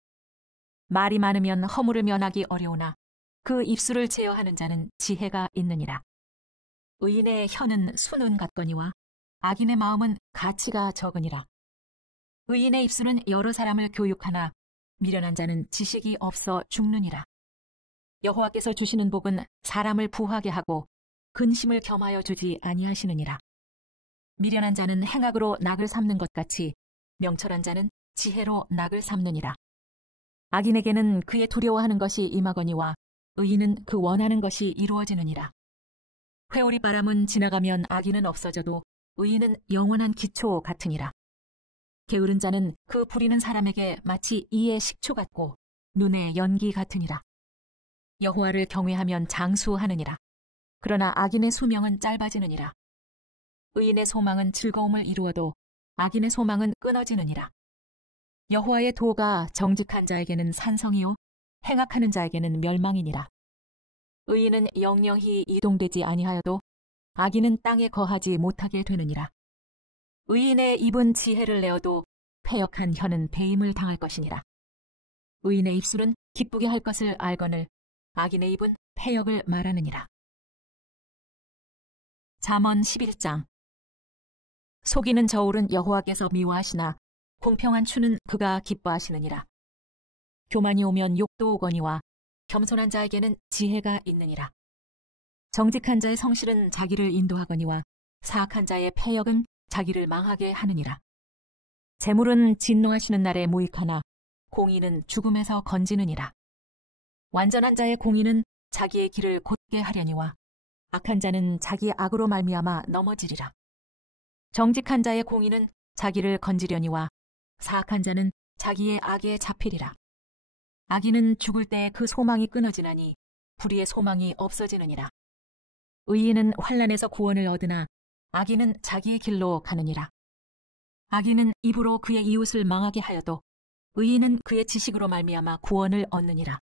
말이 많으면 허물을 면하기 어려우나 그 입술을 제어하는 자는 지혜가 있느니라. 의인의 혀는 순은 같거니와 악인의 마음은 가치가 적으니라. 의인의 입술은 여러 사람을 교육하나 미련한 자는 지식이 없어 죽느니라. 여호와께서 주시는 복은 사람을 부하게 하고 근심을 겸하여 주지 아니하시느니라. 미련한 자는 행악으로 낙을 삼는 것 같이 명철한 자는 지혜로 낙을 삼느니라. 악인에게는 그의 두려워하는 것이 임하거니와 의인은 그 원하는 것이 이루어지느니라. 회오리 바람은 지나가면 악인은 없어져도 의인은 영원한 기초 같으니라. 게으른 자는 그 부리는 사람에게 마치 이의 식초 같고 눈의 연기 같으니라. 여호와를 경외하면 장수하느니라. 그러나 악인의 수명은 짧아지느니라. 의인의 소망은 즐거움을 이루어도 악인의 소망은 끊어지느니라. 여호와의 도가 정직한 자에게는 산성이요 행악하는 자에게는 멸망이니라. 의인은 영영히 이동되지 아니하여도 악인은 땅에 거하지 못하게 되느니라. 의인의 입은 지혜를 내어도 패역한 혀는 배임을 당할 것이니라. 의인의 입술은 기쁘게 할 것을 알거늘 악인의 입은 패역을 말하느니라. 잠언 11장. 속이는 저울은 여호와께서 미워하시나 공평한 추는 그가 기뻐하시느니라. 교만이 오면 욕도 오거니와 겸손한 자에게는 지혜가 있느니라. 정직한 자의 성실은 자기를 인도하거니와 사악한 자의 패역은 자기를 망하게 하느니라. 재물은 진노하시는 날에 무익하나 공의는 죽음에서 건지느니라. 완전한 자의 공의는 자기의 길을 곧게 하려니와 악한 자는 자기 악으로 말미암아 넘어지리라. 정직한 자의 공의는 자기를 건지려니와 사악한 자는 자기의 악에 잡히리라. 악인은 죽을 때 그 소망이 끊어지나니 불의의 소망이 없어지느니라. 의인은 환난에서 구원을 얻으나 악인은 자기의 길로 가느니라. 악인은 입으로 그의 이웃을 망하게 하여도 의인은 그의 지식으로 말미암아 구원을 얻느니라.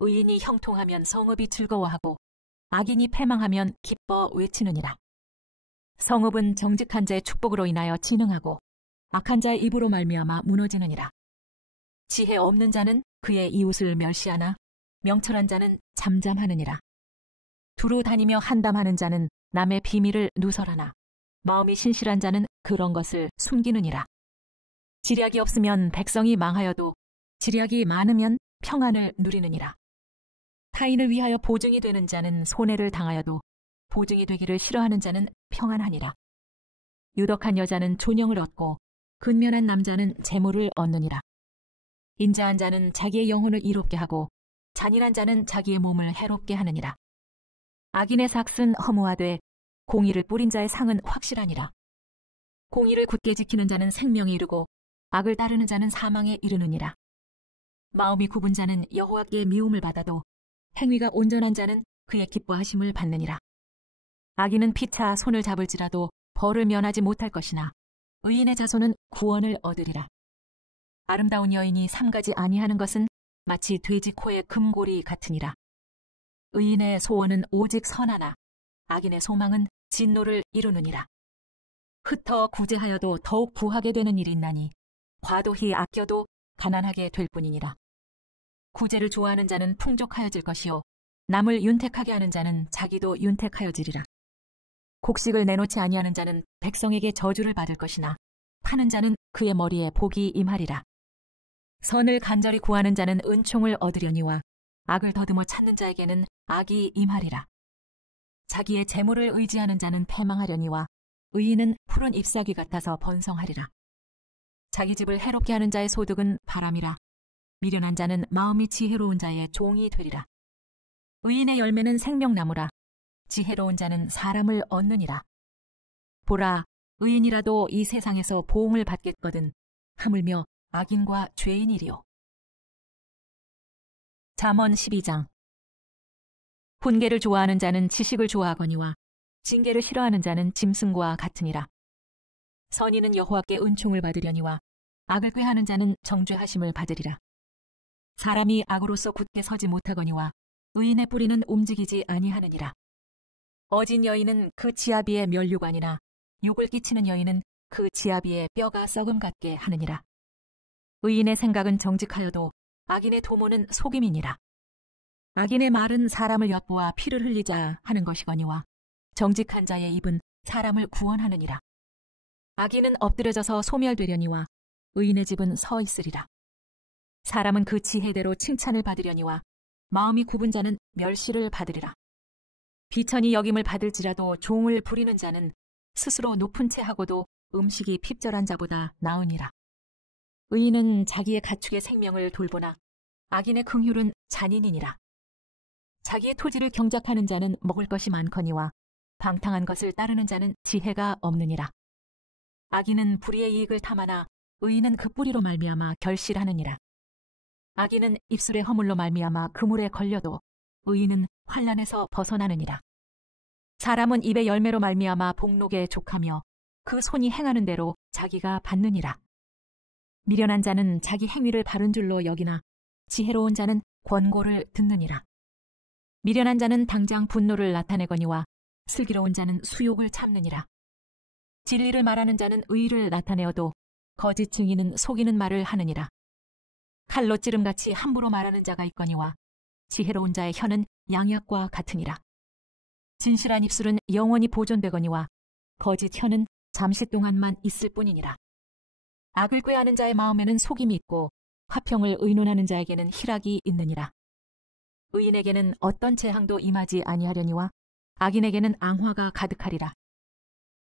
의인이 형통하면 성읍이 즐거워하고 악인이 패망하면 기뻐 외치느니라. 성읍은 정직한 자의 축복으로 인하여 진흥하고 악한 자의 입으로 말미암아 무너지느니라. 지혜 없는 자는 그의 이웃을 멸시하나 명철한 자는 잠잠하느니라. 두루 다니며 한담하는 자는 남의 비밀을 누설하나 마음이 신실한 자는 그런 것을 숨기느니라. 지략이 없으면 백성이 망하여도 지략이 많으면 평안을 누리느니라. 타인을 위하여 보증이 되는 자는 손해를 당하여도 보증이 되기를 싫어하는 자는 평안하니라. 유덕한 여자는 존영을 얻고 근면한 남자는 재물을 얻느니라. 인자한 자는 자기의 영혼을 이롭게 하고 잔인한 자는 자기의 몸을 해롭게 하느니라. 악인의 삭은 허무하되 공의를 뿌린 자의 상은 확실하니라. 공의를 굳게 지키는 자는 생명에 이르고 악을 따르는 자는 사망에 이르느니라. 마음이 굽은 자는 여호와께 미움을 받아도 행위가 온전한 자는 그의 기뻐하심을 받느니라. 악인은 피차 손을 잡을지라도 벌을 면하지 못할 것이나 의인의 자손은 구원을 얻으리라. 아름다운 여인이 삼가지 아니하는 것은 마치 돼지 코의 금고리 같으니라. 의인의 소원은 오직 선하나 악인의 소망은 진노를 이루느니라. 흩어 구제하여도 더욱 부하게 되는 일이 있나니 과도히 아껴도 가난하게 될 뿐이니라. 구제를 좋아하는 자는 풍족하여질 것이요 남을 윤택하게 하는 자는 자기도 윤택하여지리라. 곡식을 내놓지 아니하는 자는 백성에게 저주를 받을 것이나 파는 자는 그의 머리에 복이 임하리라. 선을 간절히 구하는 자는 은총을 얻으려니와 악을 더듬어 찾는 자에게는 악이 임하리라. 자기의 재물을 의지하는 자는 패망하려니와 의인은 푸른 잎사귀 같아서 번성하리라. 자기 집을 해롭게 하는 자의 소득은 바람이라. 미련한 자는 마음이 지혜로운 자의 종이 되리라. 의인의 열매는 생명나무라. 지혜로운 자는 사람을 얻느니라. 보라, 의인이라도 이 세상에서 보응을 받겠거든 하물며 악인과 죄인이리요. 잠언 12장. 훈계를 좋아하는 자는 지식을 좋아하거니와 징계를 싫어하는 자는 짐승과 같으니라. 선인은 여호와께 은총을 받으려니와 악을 꾀하는 자는 정죄하심을 받으리라. 사람이 악으로서 굳게 서지 못하거니와 의인의 뿌리는 움직이지 아니하느니라. 어진 여인은 그 지아비의 면류관이나 욕을 끼치는 여인은 그 지아비의 뼈가 썩음 같게 하느니라. 의인의 생각은 정직하여도 악인의 도모는 속임이니라. 악인의 말은 사람을 엿보아 피를 흘리자 하는 것이거니와 정직한 자의 입은 사람을 구원하느니라. 악인은 엎드려져서 소멸되려니와 의인의 집은 서 있으리라. 사람은 그 지혜대로 칭찬을 받으려니와 마음이 굽은 자는 멸시를 받으리라. 비천이 여김을 받을지라도 종을 부리는 자는 스스로 높은 채 하고도 음식이 핍절한 자보다 나으니라. 의인은 자기의 가축의 생명을 돌보나 악인의 긍휼은 잔인이니라. 자기의 토지를 경작하는 자는 먹을 것이 많거니와 방탕한 것을 따르는 자는 지혜가 없느니라. 악인은 불의의 이익을 탐하나 의인은 그 뿌리로 말미암아 결실하느니라. 악인은 입술의 허물로 말미암아 그물에 걸려도 의인은 환난에서 벗어나느니라. 사람은 입의 열매로 말미암아 복록에 족하며 그 손이 행하는 대로 자기가 받느니라. 미련한 자는 자기 행위를 바른 줄로 여기나 지혜로운 자는 권고를 듣느니라. 미련한 자는 당장 분노를 나타내거니와 슬기로운 자는 수욕을 참느니라. 진리를 말하는 자는 의의를 나타내어도 거짓 증인은 속이는 말을 하느니라. 칼로 찌름같이 함부로 말하는 자가 있거니와 지혜로운 자의 혀는 양약과 같으니라. 진실한 입술은 영원히 보존되거니와 거짓 혀는 잠시 동안만 있을 뿐이니라. 악을 꾀하는 자의 마음에는 속임이 있고 화평을 의논하는 자에게는 희락이 있느니라. 의인에게는 어떤 재앙도 임하지 아니하려니와 악인에게는 앙화가 가득하리라.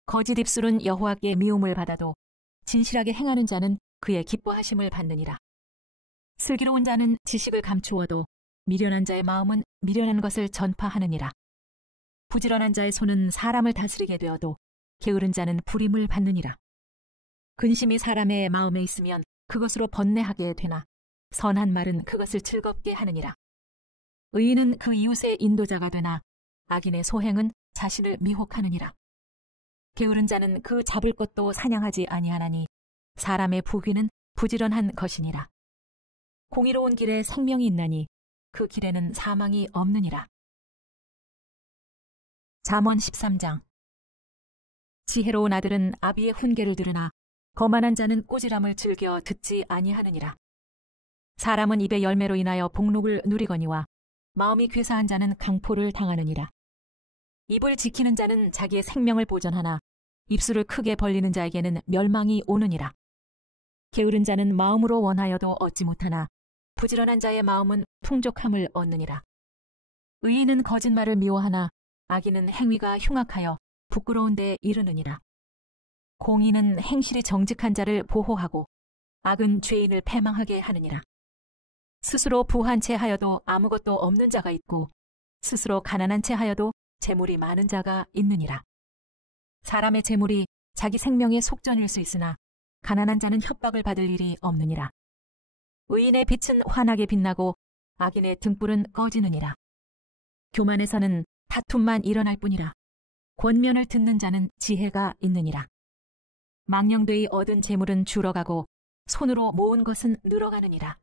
거짓 입술은 여호와께 미움을 받아도 진실하게 행하는 자는 그의 기뻐하심을 받느니라. 슬기로운 자는 지식을 감추어도 미련한 자의 마음은 미련한 것을 전파하느니라. 부지런한 자의 손은 사람을 다스리게 되어도 게으른 자는 부림을 받느니라. 근심이 사람의 마음에 있으면 그것으로 번뇌하게 되나 선한 말은 그것을 즐겁게 하느니라. 의인은 그 이웃의 인도자가 되나 악인의 소행은 자신을 미혹하느니라. 게으른 자는 그 잡을 것도 사냥하지 아니하나니 사람의 부귀는 부지런한 것이니라. 공의로운 길에 생명이 있나니 그 길에는 사망이 없느니라. 잠언 13장. 지혜로운 아들은 아비의 훈계를 들으나 거만한 자는 꼬지람을 즐겨 듣지 아니하느니라. 사람은 입의 열매로 인하여 복록을 누리거니와 마음이 괴사한 자는 강포를 당하느니라. 입을 지키는 자는 자기의 생명을 보전하나 입술을 크게 벌리는 자에게는 멸망이 오느니라. 게으른 자는 마음으로 원하여도 얻지 못하나 부지런한 자의 마음은 풍족함을 얻느니라. 의인은 거짓말을 미워하나 악인은 행위가 흉악하여 부끄러운 데 이르느니라. 공의는 행실이 정직한 자를 보호하고 악은 죄인을 패망하게 하느니라. 스스로 부한 채 하여도 아무것도 없는 자가 있고 스스로 가난한 채 하여도 재물이 많은 자가 있느니라. 사람의 재물이 자기 생명의 속전일 수 있으나 가난한 자는 협박을 받을 일이 없느니라. 의인의 빛은 환하게 빛나고 악인의 등불은 꺼지느니라. 교만에서는 다툼만 일어날 뿐이라. 권면을 듣는 자는 지혜가 있느니라. 망령되이 얻은 재물은 줄어가고 손으로 모은 것은 늘어가느니라.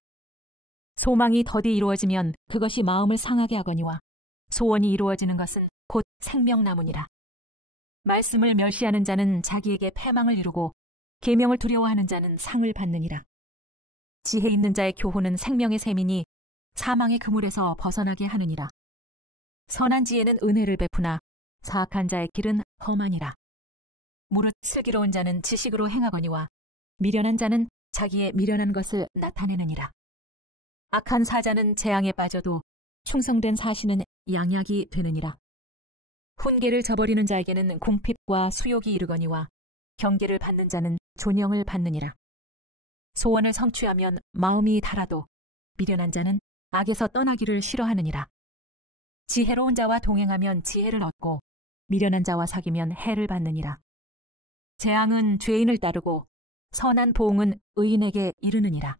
소망이 더디 이루어지면 그것이 마음을 상하게 하거니와 소원이 이루어지는 것은 곧 생명나무니라. 말씀을 멸시하는 자는 자기에게 패망을 이루고 계명을 두려워하는 자는 상을 받느니라. 지혜 있는 자의 교훈은 생명의 샘이니 사망의 그물에서 벗어나게 하느니라. 선한 지혜는 은혜를 베푸나 사악한 자의 길은 험하니라. 무릇 슬기로운 자는 지식으로 행하거니와 미련한 자는 자기의 미련한 것을 나타내느니라. 악한 사자는 재앙에 빠져도 충성된 사신은 양약이 되느니라. 훈계를 저버리는 자에게는 궁핍과 수욕이 이르거니와 경계를 받는 자는 존영을 받느니라. 소원을 성취하면 마음이 달아도 미련한 자는 악에서 떠나기를 싫어하느니라. 지혜로운 자와 동행하면 지혜를 얻고 미련한 자와 사귀면 해를 받느니라. 재앙은 죄인을 따르고 선한 보응은 의인에게 이르느니라.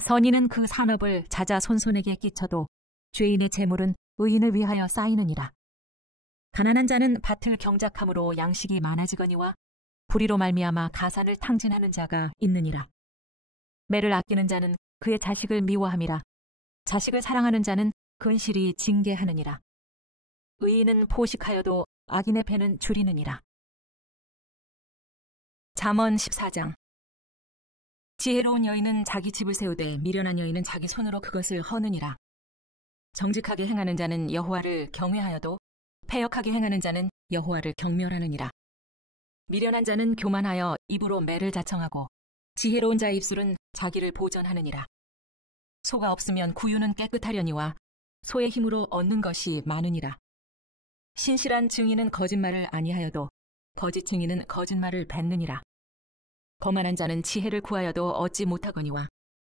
선인은 그 산업을 자자손손에게 끼쳐도 죄인의 재물은 의인을 위하여 쌓이느니라. 가난한 자는 밭을 경작함으로 양식이 많아지거니와 불의로 말미암아 가산을 탕진하는 자가 있느니라. 매를 아끼는 자는 그의 자식을 미워함이라. 자식을 사랑하는 자는 근실이 징계하느니라. 의인은 포식하여도 악인의 배는 줄이느니라. 잠언 14장. 지혜로운 여인은 자기 집을 세우되 미련한 여인은 자기 손으로 그것을 허느니라. 정직하게 행하는 자는 여호와를 경외하여도 패역하게 행하는 자는 여호와를 경멸하느니라. 미련한 자는 교만하여 입으로 매를 자청하고 지혜로운 자의 입술은 자기를 보전하느니라. 소가 없으면 구유는 깨끗하려니와 소의 힘으로 얻는 것이 많으니라. 신실한 증인은 거짓말을 아니하여도 거짓 증인은 거짓말을 뱉느니라. 거만한 자는 지혜를 구하여도 얻지 못하거니와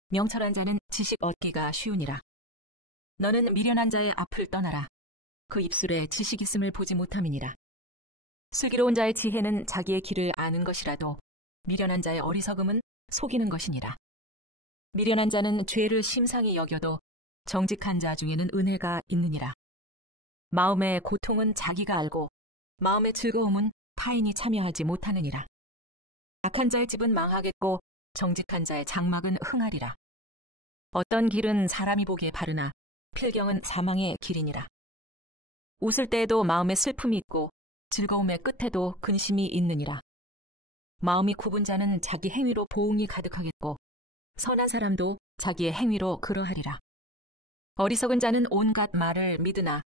명철한 자는 지식 얻기가 쉬우니라. 너는 미련한 자의 앞을 떠나라. 그 입술에 지식 있음을 보지 못함이니라. 슬기로운 자의 지혜는 자기의 길을 아는 것이라도 미련한 자의 어리석음은 속이는 것이니라. 미련한 자는 죄를 심상히 여겨도 정직한 자 중에는 은혜가 있느니라. 마음의 고통은 자기가 알고 마음의 즐거움은 타인이 참여하지 못하느니라. 악한 자의 집은 망하겠고 정직한 자의 장막은 흥하리라. 어떤 길은 사람이 보기에 바르나 필경은 사망의 길이니라. 웃을 때에도 마음에 슬픔이 있고 즐거움의 끝에도 근심이 있느니라. 마음이 굽은 자는 자기 행위로 보응이 가득하겠고 선한 사람도 자기의 행위로 그러하리라. 어리석은 자는 온갖 말을 믿으나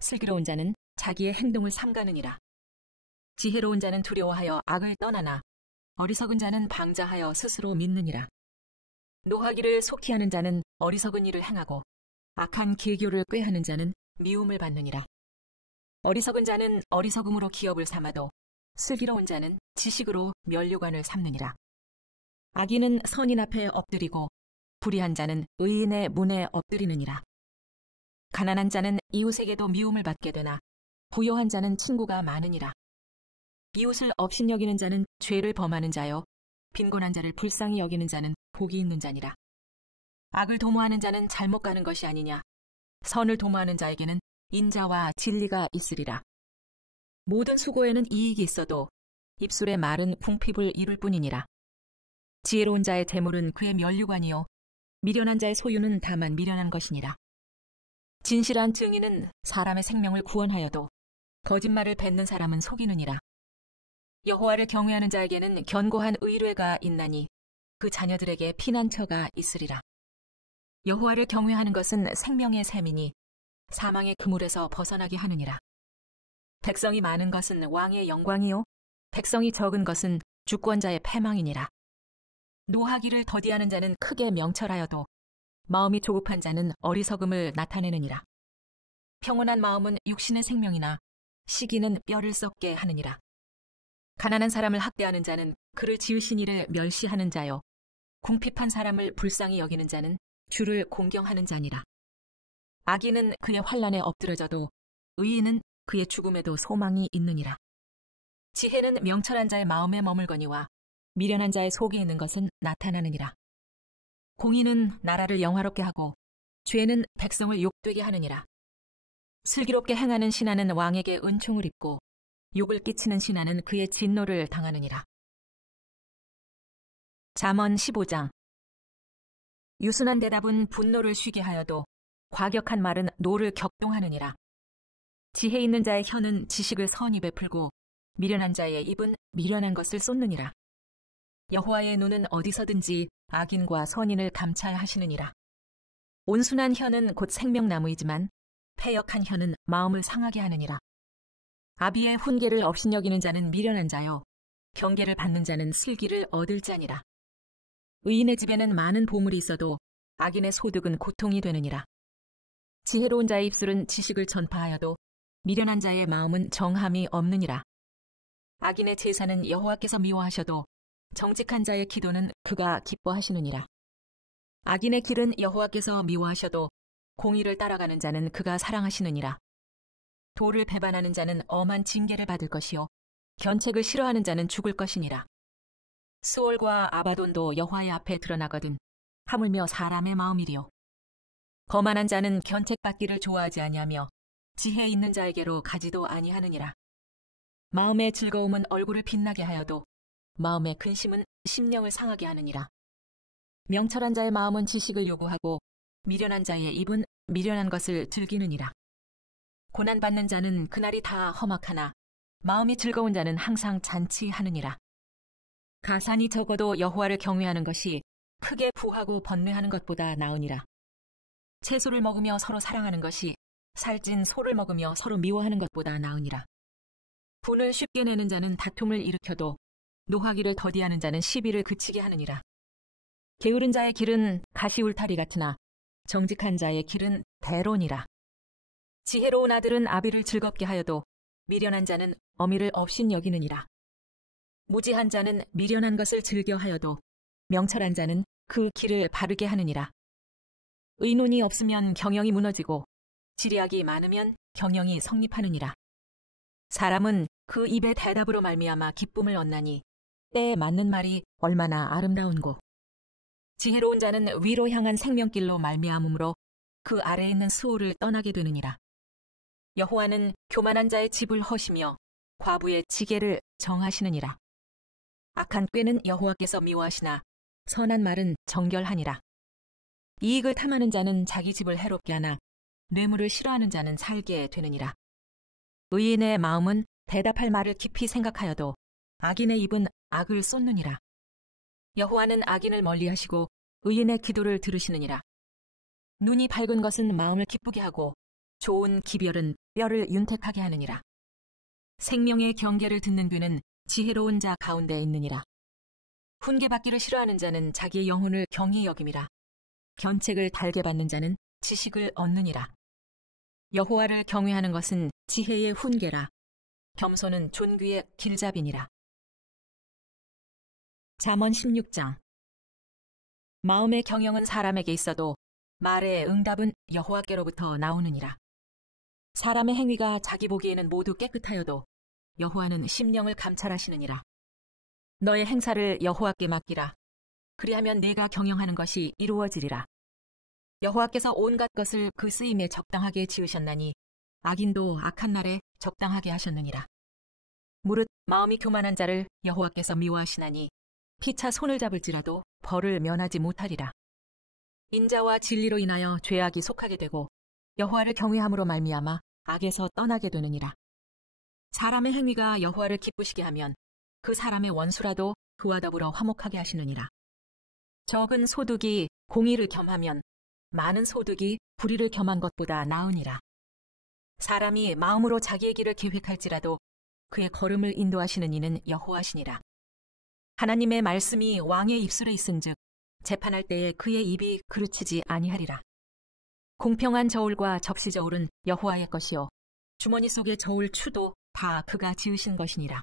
슬기로운 자는 자기의 행동을 삼가느니라. 지혜로운 자는 두려워하여 악을 떠나나 어리석은 자는 방자하여 스스로 믿느니라. 노하기를 속히 하는 자는 어리석은 일을 행하고 악한 계교를 꾀하는 자는 미움을 받느니라. 어리석은 자는 어리석음으로 기업을 삼아도 슬기로운 자는 지식으로 면류관을 삼느니라. 악인은 선인 앞에 엎드리고 불의한 자는 의인의 문에 엎드리느니라. 가난한 자는 이웃에게도 미움을 받게 되나 부요한 자는 친구가 많으니라. 이웃을 업신여기는 자는 죄를 범하는 자요 빈곤한 자를 불쌍히 여기는 자는 복이 있는 자니라. 악을 도모하는 자는 잘못 가는 것이 아니냐. 선을 도모하는 자에게는 인자와 진리가 있으리라. 모든 수고에는 이익이 있어도 입술의 말은 궁핍을 이룰 뿐이니라. 지혜로운 자의 재물은 그의 면류관이요 미련한 자의 소유는 다만 미련한 것이니라. 진실한 증인은 사람의 생명을 구원하여도 거짓말을 뱉는 사람은 속이느니라. 여호와를 경외하는 자에게는 견고한 의뢰가 있나니 그 자녀들에게 피난처가 있으리라. 여호와를 경외하는 것은 생명의 샘이니 사망의 그물에서 벗어나게 하느니라. 백성이 많은 것은 왕의 영광이요 백성이 적은 것은 주권자의 패망이니라. 노하기를 더디하는 자는 크게 명철하여도 마음이 조급한 자는 어리석음을 나타내느니라. 평온한 마음은 육신의 생명이나 시기는 뼈를 썩게 하느니라. 가난한 사람을 학대하는 자는 그를 지으신 이를 멸시하는 자요 궁핍한 사람을 불쌍히 여기는 자는 주를 공경하는 자니라. 악인은 그의 환난에 엎드러져도 의인은 그의 죽음에도 소망이 있느니라. 지혜는 명철한 자의 마음에 머물거니와 미련한 자의 속에 있는 것은 나타나느니라. 공의는 나라를 영화롭게 하고 죄는 백성을 욕되게 하느니라. 슬기롭게 행하는 신하는 왕에게 은총을 입고 욕을 끼치는 신하는 그의 진노를 당하느니라. 잠언 15장. 유순한 대답은 분노를 쉬게 하여도 과격한 말은 노를 격동하느니라. 지혜 있는 자의 혀는 지식을 선히 베풀고 미련한 자의 입은 미련한 것을 쏟느니라. 여호와의 눈은 어디서든지 악인과 선인을 감찰하시느니라. 온순한 혀는 곧 생명나무이지만 패역한 혀는 마음을 상하게 하느니라. 아비의 훈계를 업신여기는 자는 미련한 자요 경계를 받는 자는 슬기를 얻을 자니라. 의인의 집에는 많은 보물이 있어도 악인의 소득은 고통이 되느니라. 지혜로운 자의 입술은 지식을 전파하여도 미련한 자의 마음은 정함이 없느니라. 악인의 제사는 여호와께서 미워하셔도 정직한 자의 기도는 그가 기뻐하시느니라. 악인의 길은 여호와께서 미워하셔도 공의를 따라가는 자는 그가 사랑하시느니라. 도를 배반하는 자는 엄한 징계를 받을 것이요 견책을 싫어하는 자는 죽을 것이니라. 수올과 아바돈도 여호와의 앞에 드러나거든 하물며 사람의 마음이리요. 거만한 자는 견책받기를 좋아하지 아니하며 지혜 있는 자에게로 가지도 아니하느니라. 마음의 즐거움은 얼굴을 빛나게 하여도 마음의 근심은 심령을 상하게 하느니라. 명철한 자의 마음은 지식을 요구하고 미련한 자의 입은 미련한 것을 즐기느니라. 고난받는 자는 그날이 다 험악하나 마음이 즐거운 자는 항상 잔치하느니라. 가산이 적어도 여호와를 경외하는 것이 크게 부하고 번뇌하는 것보다 나으니라. 채소를 먹으며 서로 사랑하는 것이 살찐 소를 먹으며 서로 미워하는 것보다 나으니라. 분을 쉽게 내는 자는 다툼을 일으켜도 노하기를 더디하는 자는 시비를 그치게 하느니라. 게으른 자의 길은 가시울타리 같으나 정직한 자의 길은 대론이라. 지혜로운 아들은 아비를 즐겁게 하여도 미련한 자는 어미를 업신 여기느니라. 무지한 자는 미련한 것을 즐겨 하여도 명철한 자는 그 길을 바르게 하느니라. 의논이 없으면 경영이 무너지고 지리학이 많으면 경영이 성립하느니라. 사람은 그 입의 대답으로 말미암아 기쁨을 얻나니 때에 맞는 말이 얼마나 아름다운고. 지혜로운 자는 위로 향한 생명길로 말미암으므로 그 아래에 있는 수호를 떠나게 되느니라. 여호와는 교만한 자의 집을 허시며 과부의 지게를 정하시느니라. 악한 꾀는 여호와께서 미워하시나 선한 말은 정결하니라. 이익을 탐하는 자는 자기 집을 해롭게 하나 뇌물을 싫어하는 자는 살게 되느니라. 의인의 마음은 대답할 말을 깊이 생각하여도 악인의 입은 악을 쏟느니라. 여호와는 악인을 멀리하시고 의인의 기도를 들으시느니라. 눈이 밝은 것은 마음을 기쁘게 하고 좋은 기별은 뼈를 윤택하게 하느니라. 생명의 경계를 듣는 귀는 지혜로운 자 가운데에 있느니라. 훈계받기를 싫어하는 자는 자기의 영혼을 경히 여김이라. 견책을 달게 받는 자는 지식을 얻느니라. 여호와를 경외하는 것은 지혜의 훈계라. 겸손은 존귀의 길잡이니라. 잠언 16장. 마음의 경영은 사람에게 있어도 말의 응답은 여호와께로부터 나오느니라. 사람의 행위가 자기 보기에는 모두 깨끗하여도 여호와는 심령을 감찰하시느니라. 너의 행사를 여호와께 맡기라. 그리하면 내가 경영하는 것이 이루어지리라. 여호와께서 온갖 것을 그 쓰임에 적당하게 지으셨나니 악인도 악한 날에 적당하게 하셨느니라. 무릇 마음이 교만한 자를 여호와께서 미워하시나니 피차 손을 잡을지라도 벌을 면하지 못하리라. 인자와 진리로 인하여 죄악이 속하게 되고 여호와를 경외함으로 말미암아 악에서 떠나게 되느니라. 사람의 행위가 여호와를 기쁘시게 하면 그 사람의 원수라도 그와 더불어 화목하게 하시느니라. 적은 소득이 공의를 겸하면 많은 소득이 불의를 겸한 것보다 나으니라. 사람이 마음으로 자기의 길을 계획할지라도 그의 걸음을 인도하시는 이는 여호와시니라. 하나님의 말씀이 왕의 입술에 있은즉 재판할 때에 그의 입이 그르치지 아니하리라. 공평한 저울과 접시 저울은 여호와의 것이요 주머니 속의 저울 추도 다 그가 지으신 것이니라.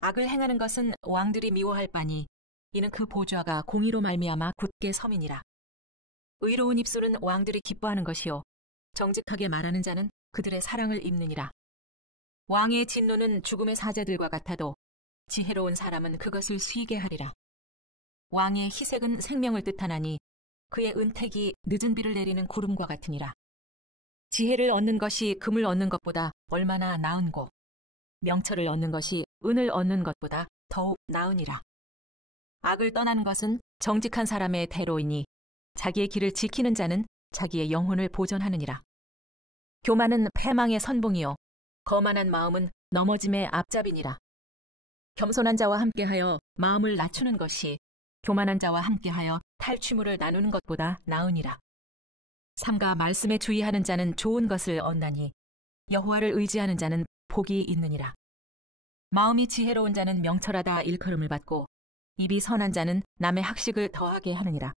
악을 행하는 것은 왕들이 미워할 바니 이는 그 보좌가 공의로 말미암아 굳게 섬이니라. 의로운 입술은 왕들이 기뻐하는 것이요 정직하게 말하는 자는 그들의 사랑을 입느니라. 왕의 진노는 죽음의 사자들과 같아도 지혜로운 사람은 그것을 쉬게 하리라. 왕의 희색은 생명을 뜻하나니 그의 은택이 늦은 비를 내리는 구름과 같으니라. 지혜를 얻는 것이 금을 얻는 것보다 얼마나 나은고 명철을 얻는 것이 은을 얻는 것보다 더욱 나으니라. 악을 떠나는 것은 정직한 사람의 대로이니 자기의 길을 지키는 자는 자기의 영혼을 보존하느니라. 교만은 패망의 선봉이요 거만한 마음은 넘어짐의 앞잡이니라. 겸손한 자와 함께하여 마음을 낮추는 것이 교만한 자와 함께하여 탈취물을 나누는 것보다 나으니라. 삼가 말씀에 주의하는 자는 좋은 것을 얻나니 여호와를 의지하는 자는 복이 있느니라. 마음이 지혜로운 자는 명철하다 일컬음을 받고 입이 선한 자는 남의 학식을 더하게 하느니라.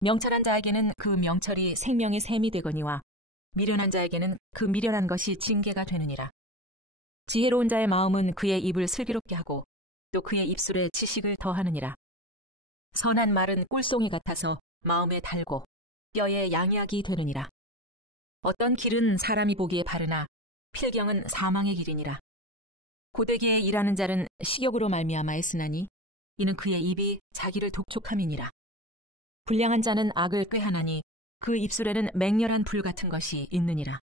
명철한 자에게는 그 명철이 생명의 샘이 되거니와 미련한 자에게는 그 미련한 것이 징계가 되느니라. 지혜로운 자의 마음은 그의 입을 슬기롭게 하고 또 그의 입술에 지식을 더하느니라. 선한 말은 꿀송이 같아서 마음에 달고 뼈에 양약이 되느니라. 어떤 길은 사람이 보기에 바르나 필경은 사망의 길이니라. 고되게 일하는 자는 식욕으로 말미암아 애쓰나니 이는 그의 입이 자기를 독촉함이니라. 불량한 자는 악을 꾀하나니 그 입술에는 맹렬한 불 같은 것이 있느니라.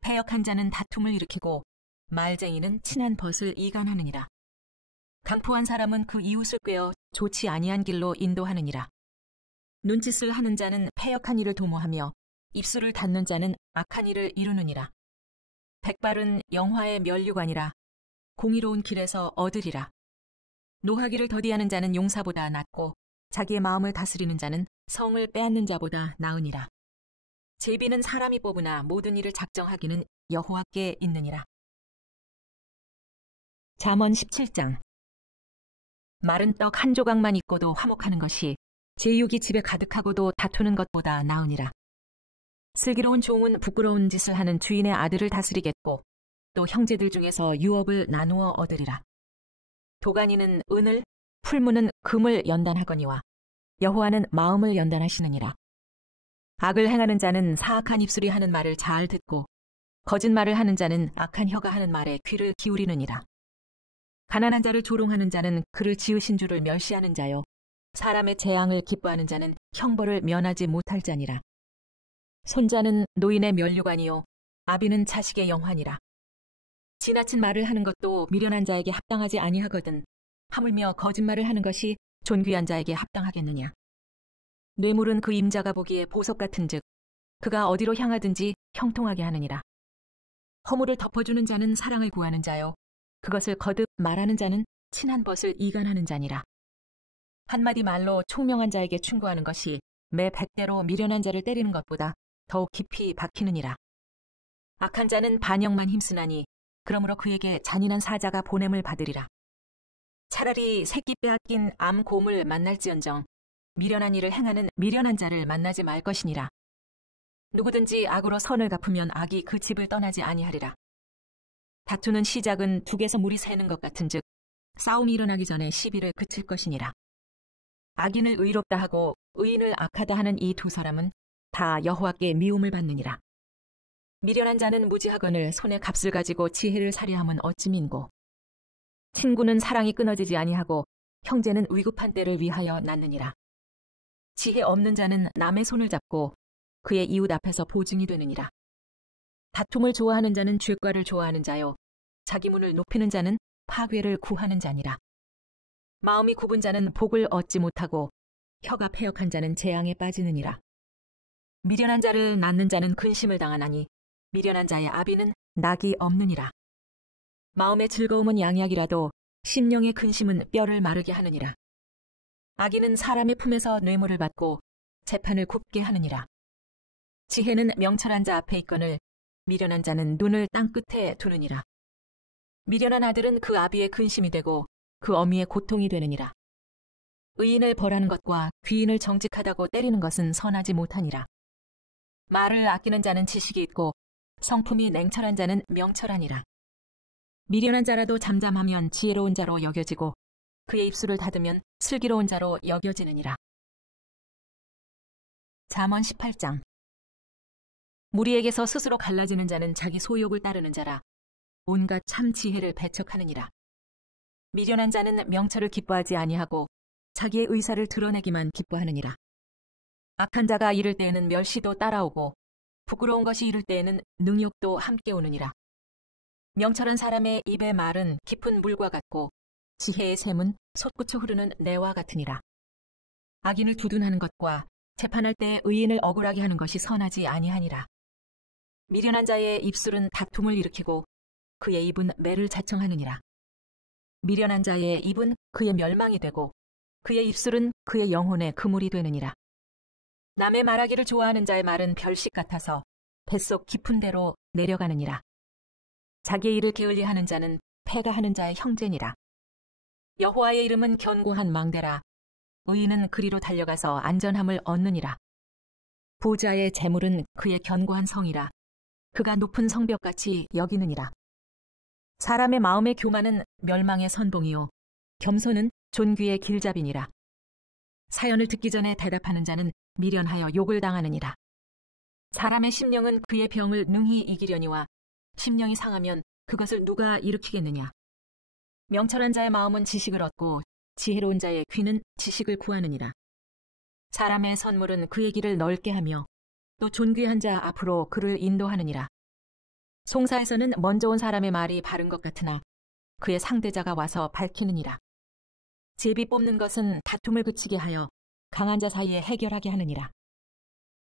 패역한 자는 다툼을 일으키고 말쟁이는 친한 벗을 이간하느니라. 강포한 사람은 그 이웃을 꾀어 좋지 아니한 길로 인도하느니라. 눈짓을 하는 자는 패역한 일을 도모하며 입술을 닫는 자는 악한 일을 이루느니라. 백발은 영화의 면류관이라 공의로운 길에서 얻으리라. 노하기를 더디하는 자는 용사보다 낫고 자기의 마음을 다스리는 자는 성을 빼앗는 자보다 나으니라. 제비는 사람이 뽑으나 모든 일을 작정하기는 여호와께 있느니라. 잠언 17장. 마른 떡 한 조각만 있고도 화목하는 것이 제육이 집에 가득하고도 다투는 것보다 나으니라. 슬기로운 종은 부끄러운 짓을 하는 주인의 아들을 다스리겠고 또 형제들 중에서 유업을 나누어 얻으리라. 도가니는 은을, 풀무는 금을 연단하거니와 여호와는 마음을 연단하시느니라. 악을 행하는 자는 사악한 입술이 하는 말을 잘 듣고 거짓말을 하는 자는 악한 혀가 하는 말에 귀를 기울이느니라. 가난한 자를 조롱하는 자는 그를 지으신 주를 멸시하는 자요 사람의 재앙을 기뻐하는 자는 형벌을 면하지 못할 자니라. 손자는 노인의 면류관이요 아비는 자식의 영환이라. 지나친 말을 하는 것도 미련한 자에게 합당하지 아니하거든 하물며 거짓말을 하는 것이 존귀한 자에게 합당하겠느냐. 뇌물은 그 임자가 보기에 보석 같은즉 그가 어디로 향하든지 형통하게 하느니라. 허물을 덮어주는 자는 사랑을 구하는 자요 그것을 거듭 말하는 자는 친한 벗을 이간하는 자니라. 한마디 말로 총명한 자에게 충고하는 것이 매 100대로 미련한 자를 때리는 것보다 더욱 깊이 박히느니라. 악한 자는 반역만 힘쓰나니 그러므로 그에게 잔인한 사자가 보냄을 받으리라. 차라리 새끼 빼앗긴 암곰을 만날지언정 미련한 일을 행하는 미련한 자를 만나지 말 것이니라. 누구든지 악으로 선을 갚으면 악이 그 집을 떠나지 아니하리라. 다투는 시작은 둑에서 물이 새는 것 같은즉 싸움이 일어나기 전에 시비를 그칠 것이니라. 악인을 의롭다 하고 의인을 악하다 하는 이 두 사람은 다 여호와께 미움을 받느니라. 미련한 자는 무지하거늘 손에 값을 가지고 지혜를 살해함은 어찌 민고. 친구는 사랑이 끊어지지 아니하고 형제는 위급한 때를 위하여 낳느니라. 지혜 없는 자는 남의 손을 잡고 그의 이웃 앞에서 보증이 되느니라. 다툼을 좋아하는 자는 죄과를 좋아하는 자요 자기 문을 높이는 자는 파괴를 구하는 자니라. 마음이 굽은 자는 복을 얻지 못하고 혀가 패역한 자는 재앙에 빠지느니라. 미련한 자를 낳는 자는 근심을 당하나니 미련한 자의 아비는 낙이 없느니라. 마음의 즐거움은 양약이라도 심령의 근심은 뼈를 마르게 하느니라. 악인은 사람의 품에서 뇌물을 받고 재판을 굽게 하느니라. 지혜는 명철한 자 앞에 있거늘 미련한 자는 눈을 땅 끝에 두느니라. 미련한 아들은 그 아비의 근심이 되고 그 어미의 고통이 되느니라. 의인을 벌하는 것과 귀인을 정직하다고 때리는 것은 선하지 못하니라. 말을 아끼는 자는 지식이 있고 성품이 냉철한 자는 명철하니라. 미련한 자라도 잠잠하면 지혜로운 자로 여겨지고 그의 입술을 닫으면 슬기로운 자로 여겨지느니라. 잠언 18장. 무리에게서 스스로 갈라지는 자는 자기 소욕을 따르는 자라 온갖 참 지혜를 배척하느니라. 미련한 자는 명철을 기뻐하지 아니하고 자기의 의사를 드러내기만 기뻐하느니라. 악한 자가 이를 때에는 멸시도 따라오고 부끄러운 것이 이를 때에는 능욕도 함께 오느니라. 명철한 사람의 입의 말은 깊은 물과 같고 지혜의 샘은 솟구쳐 흐르는 내와 같으니라. 악인을 두둔하는 것과 재판할 때 의인을 억울하게 하는 것이 선하지 아니하니라. 미련한 자의 입술은 다툼을 일으키고 그의 입은 매를 자청하느니라. 미련한 자의 입은 그의 멸망이 되고 그의 입술은 그의 영혼의 그물이 되느니라. 남의 말하기를 좋아하는 자의 말은 별식 같아서 뱃속 깊은 데로 내려가느니라. 자기의 일을 게을리하는 자는 패가 하는 자의 형제니라. 여호와의 이름은 견고한 망대라. 의인은 그리로 달려가서 안전함을 얻느니라. 부자의 재물은 그의 견고한 성이라. 그가 높은 성벽같이 여기느니라. 사람의 마음의 교만은 멸망의 선봉이요 겸손은 존귀의 길잡이니라. 사연을 듣기 전에 대답하는 자는 미련하여 욕을 당하느니라. 사람의 심령은 그의 병을 능히 이기려니와 심령이 상하면 그것을 누가 일으키겠느냐. 명철한 자의 마음은 지식을 얻고 지혜로운 자의 귀는 지식을 구하느니라. 사람의 선물은 그의 길을 넓게 하며 또 존귀한 자 앞으로 그를 인도하느니라. 송사에서는 먼저 온 사람의 말이 바른 것 같으나 그의 상대자가 와서 밝히느니라. 제비 뽑는 것은 다툼을 그치게 하여 강한 자 사이에 해결하게 하느니라.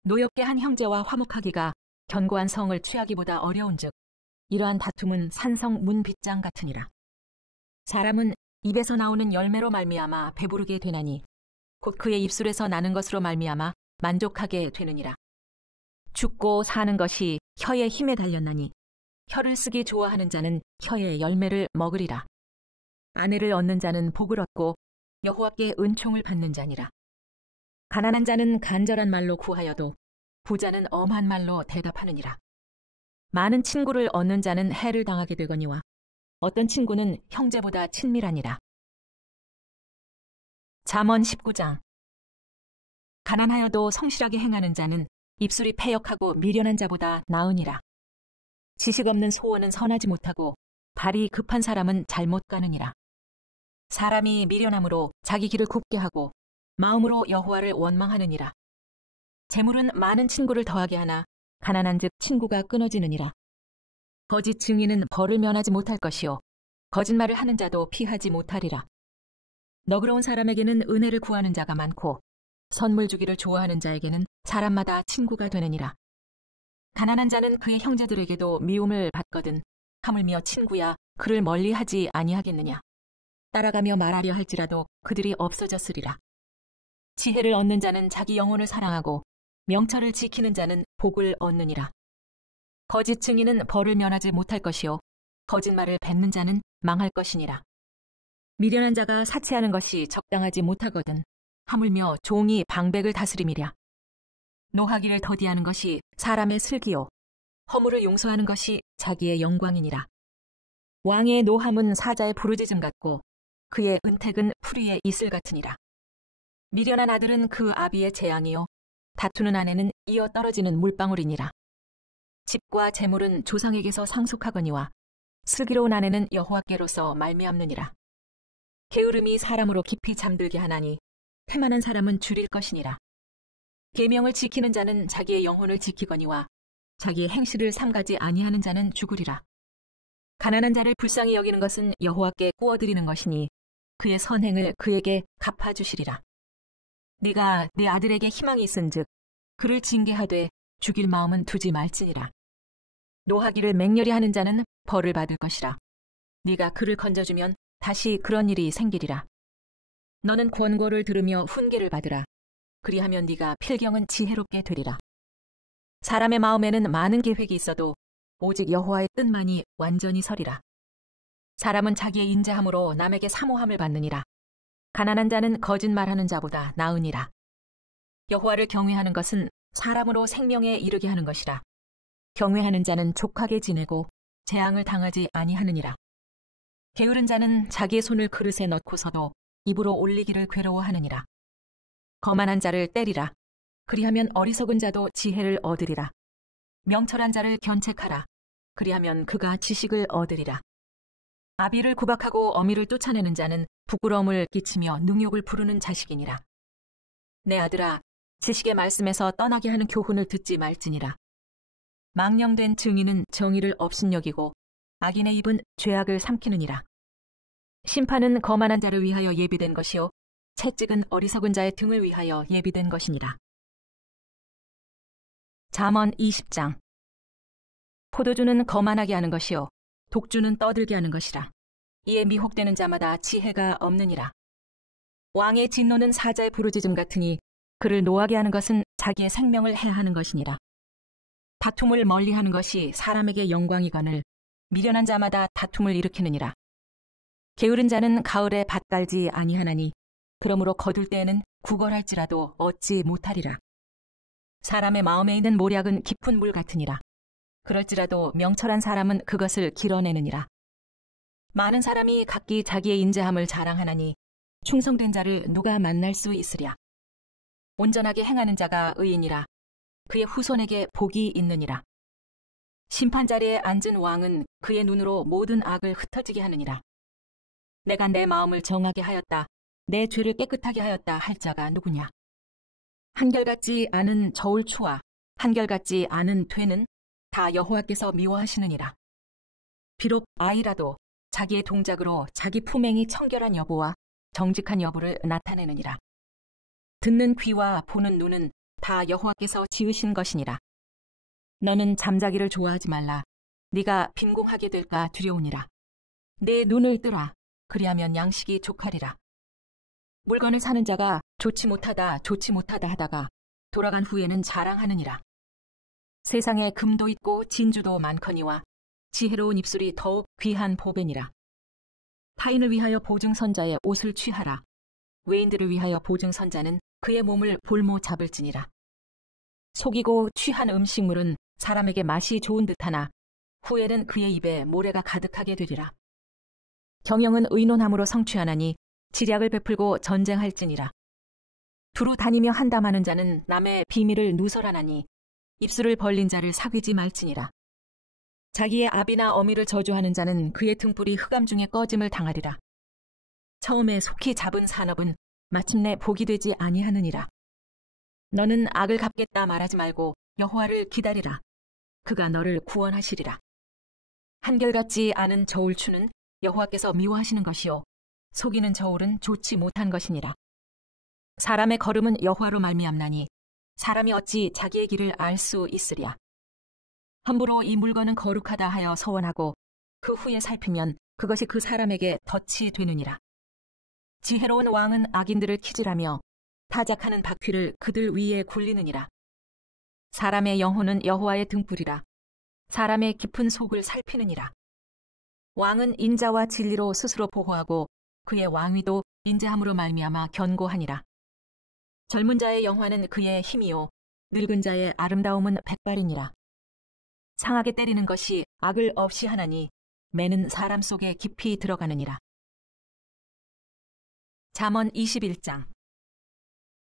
노엽게 한 형제와 화목하기가 견고한 성을 취하기보다 어려운즉 이러한 다툼은 산성 문빗장 같으니라. 사람은 입에서 나오는 열매로 말미암아 배부르게 되나니 곧 그의 입술에서 나는 것으로 말미암아 만족하게 되느니라. 죽고 사는 것이 혀의 힘에 달렸나니 혀를 쓰기 좋아하는 자는 혀의 열매를 먹으리라. 아내를 얻는 자는 복을 얻고 여호와께 은총을 받는 자니라. 가난한 자는 간절한 말로 구하여도 부자는 엄한 말로 대답하느니라. 많은 친구를 얻는 자는 해를 당하게 되거니와 어떤 친구는 형제보다 친밀하니라. 잠언 19장. 가난하여도 성실하게 행하는 자는 입술이 패역하고 미련한 자보다 나으니라. 지식 없는 소원은 선하지 못하고 발이 급한 사람은 잘못 가느니라. 사람이 미련함으로 자기 길을 굽게 하고 마음으로 여호와를 원망하느니라. 재물은 많은 친구를 더하게 하나 가난한즉 친구가 끊어지느니라. 거짓 증인은 벌을 면하지 못할 것이요 거짓말을 하는 자도 피하지 못하리라. 너그러운 사람에게는 은혜를 구하는 자가 많고 선물 주기를 좋아하는 자에게는 사람마다 친구가 되느니라. 가난한 자는 그의 형제들에게도 미움을 받거든 하물며 친구야 그를 멀리하지 아니하겠느냐. 따라가며 말하려 할지라도 그들이 없어졌으리라. 지혜를 얻는 자는 자기 영혼을 사랑하고 명철을 지키는 자는 복을 얻느니라. 거짓 증인은 벌을 면하지 못할 것이요 거짓말을 뱉는 자는 망할 것이니라. 미련한 자가 사치하는 것이 적당하지 못하거든 하물며 종이 방백을 다스림이랴. 노하기를 더디하는 것이 사람의 슬기요 허물을 용서하는 것이 자기의 영광이니라. 왕의 노함은 사자의 부르짖음 같고 그의 은택은 풀이의 이슬 같으니라. 미련한 아들은 그 아비의 재앙이요 다투는 아내는 이어 떨어지는 물방울이니라. 집과 재물은 조상에게서 상속하거니와 슬기로운 아내는 여호와께로서 말미암느니라. 게으름이 사람으로 깊이 잠들게 하나니 태만한 사람은 줄일 것이니라. 계명을 지키는 자는 자기의 영혼을 지키거니와 자기의 행실을 삼가지 아니하는 자는 죽으리라. 가난한 자를 불쌍히 여기는 것은 여호와께 구워드리는 것이니 그의 선행을 그에게 갚아주시리라. 네가 내 아들에게 희망이 있은즉 그를 징계하되 죽일 마음은 두지 말지니라. 노하기를 맹렬히 하는 자는 벌을 받을 것이라. 네가 그를 건져주면 다시 그런 일이 생기리라. 너는 권고를 들으며 훈계를 받으라. 그리하면 네가 필경은 지혜롭게 되리라. 사람의 마음에는 많은 계획이 있어도 오직 여호와의 뜻만이 완전히 서리라. 사람은 자기의 인자함으로 남에게 사모함을 받느니라. 가난한 자는 거짓말하는 자보다 나으니라. 여호와를 경외하는 것은 사람으로 생명에 이르게 하는 것이라. 경외하는 자는 족하게 지내고 재앙을 당하지 아니하느니라. 게으른 자는 자기의 손을 그릇에 넣고서도 입으로 올리기를 괴로워하느니라. 거만한 자를 때리라. 그리하면 어리석은 자도 지혜를 얻으리라. 명철한 자를 견책하라. 그리하면 그가 지식을 얻으리라. 아비를 구박하고 어미를 쫓아내는 자는 부끄러움을 끼치며 능욕을 부르는 자식이니라. 내 아들아, 지식의 말씀에서 떠나게 하는 교훈을 듣지 말지니라. 망령된 증인은 정의를 업신여기고 악인의 입은 죄악을 삼키느니라. 심판은 거만한 자를 위하여 예비된 것이요 채찍은 어리석은 자의 등을 위하여 예비된 것이니라. 잠언 20장. 포도주는 거만하게 하는 것이요 독주는 떠들게 하는 것이라. 이에 미혹되는 자마다 지혜가 없느니라. 왕의 진노는 사자의 부르짖음 같으니 그를 노하게 하는 것은 자기의 생명을 해하는 것이니라. 다툼을 멀리하는 것이 사람에게 영광이거늘 미련한 자마다 다툼을 일으키느니라. 게으른 자는 가을에 밭 갈지 아니하나니 그러므로 거둘 때에는 구걸할지라도 얻지 못하리라. 사람의 마음에 있는 모략은 깊은 물 같으니라. 그럴지라도 명철한 사람은 그것을 길어내느니라. 많은 사람이 각기 자기의 인자함을 자랑하나니 충성된 자를 누가 만날 수 있으랴. 온전하게 행하는 자가 의인이라. 그의 후손에게 복이 있느니라. 심판자리에 앉은 왕은 그의 눈으로 모든 악을 흩어지게 하느니라. 내가 내 마음을 정하게 하였다. 내 죄를 깨끗하게 하였다 할 자가 누구냐? 한결같지 않은 저울추와 한결같지 않은 퇴는 다 여호와께서 미워하시느니라. 비록 아이라도 자기의 동작으로 자기 품행이 청결한 여부와 정직한 여부를 나타내느니라. 듣는 귀와 보는 눈은 다 여호와께서 지으신 것이니라. 너는 잠자기를 좋아하지 말라. 네가 빈궁하게 될까 두려우니라. 내 눈을 뜨라. 그리하면 양식이 족하리라. 물건을 사는 자가 좋지 못하다 하다가 돌아간 후에는 자랑하느니라. 세상에 금도 있고 진주도 많거니와 지혜로운 입술이 더욱 귀한 보배니라. 타인을 위하여 보증선자의 옷을 취하라. 외인들을 위하여 보증선자는 그의 몸을 볼모 잡을지니라. 속이고 취한 음식물은 사람에게 맛이 좋은 듯하나 후에는 그의 입에 모래가 가득하게 되리라. 경영은 의논함으로 성취하나니 지략을 베풀고 전쟁할지니라. 두루 다니며 한담하는 자는 남의 비밀을 누설하나니 입술을 벌린 자를 사귀지 말지니라. 자기의 아비나 어미를 저주하는 자는 그의 등불이 흑암 중에 꺼짐을 당하리라. 처음에 속히 잡은 산업은 마침내 복이 되지 아니하느니라. 너는 악을 갚겠다 말하지 말고 여호와를 기다리라. 그가 너를 구원하시리라. 한결같지 않은 저울추는 여호와께서 미워하시는 것이요 속이는 저울은 좋지 못한 것이니라. 사람의 걸음은 여호와로 말미암나니 사람이 어찌 자기의 길을 알 수 있으랴. 함부로 이 물건은 거룩하다 하여 서원하고 그 후에 살피면 그것이 그 사람에게 덫이 되느니라. 지혜로운 왕은 악인들을 키질하며 타작하는 바퀴를 그들 위에 굴리느니라. 사람의 영혼은 여호와의 등불이라. 사람의 깊은 속을 살피느니라. 왕은 인자와 진리로 스스로 보호하고 그의 왕위도 인자함으로 말미암아 견고하니라. 젊은 자의 영화는 그의 힘이요 늙은 자의 아름다움은 백발이니라. 상하게 때리는 것이 악을 없이 하나니 매는 사람 속에 깊이 들어가느니라. 잠언 21장.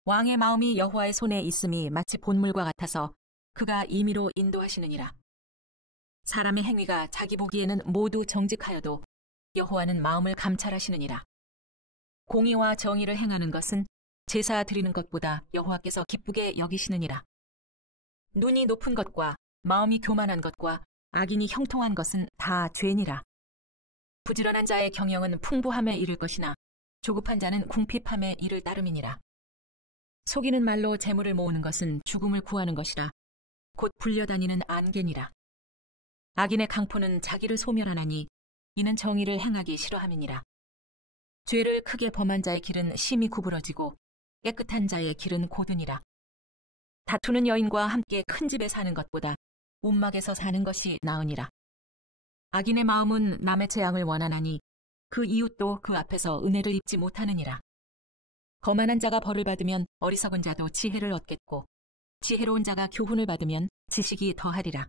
왕의 마음이 여호와의 손에 있음이 마치 본물과 같아서 그가 임의로 인도하시느니라. 사람의 행위가 자기 보기에는 모두 정직하여도 여호와는 마음을 감찰하시느니라. 공의와 정의를 행하는 것은 제사 드리는 것보다 여호와께서 기쁘게 여기시느니라. 눈이 높은 것과 마음이 교만한 것과 악인이 형통한 것은 다 죄니라. 부지런한 자의 경영은 풍부함에 이를 것이나 조급한 자는 궁핍함에 이를 따름이니라. 속이는 말로 재물을 모으는 것은 죽음을 구하는 것이라. 곧 불려다니는 안개니라. 악인의 강포는 자기를 소멸하나니 이는 정의를 행하기 싫어함이니라. 죄를 크게 범한 자의 길은 심히 구부러지고 깨끗한 자의 길은 고드니라. 다투는 여인과 함께 큰 집에 사는 것보다 움막에서 사는 것이 나으니라. 악인의 마음은 남의 재앙을 원하나니 그 이웃도 그 앞에서 은혜를 입지 못하느니라. 거만한 자가 벌을 받으면 어리석은 자도 지혜를 얻겠고 지혜로운 자가 교훈을 받으면 지식이 더하리라.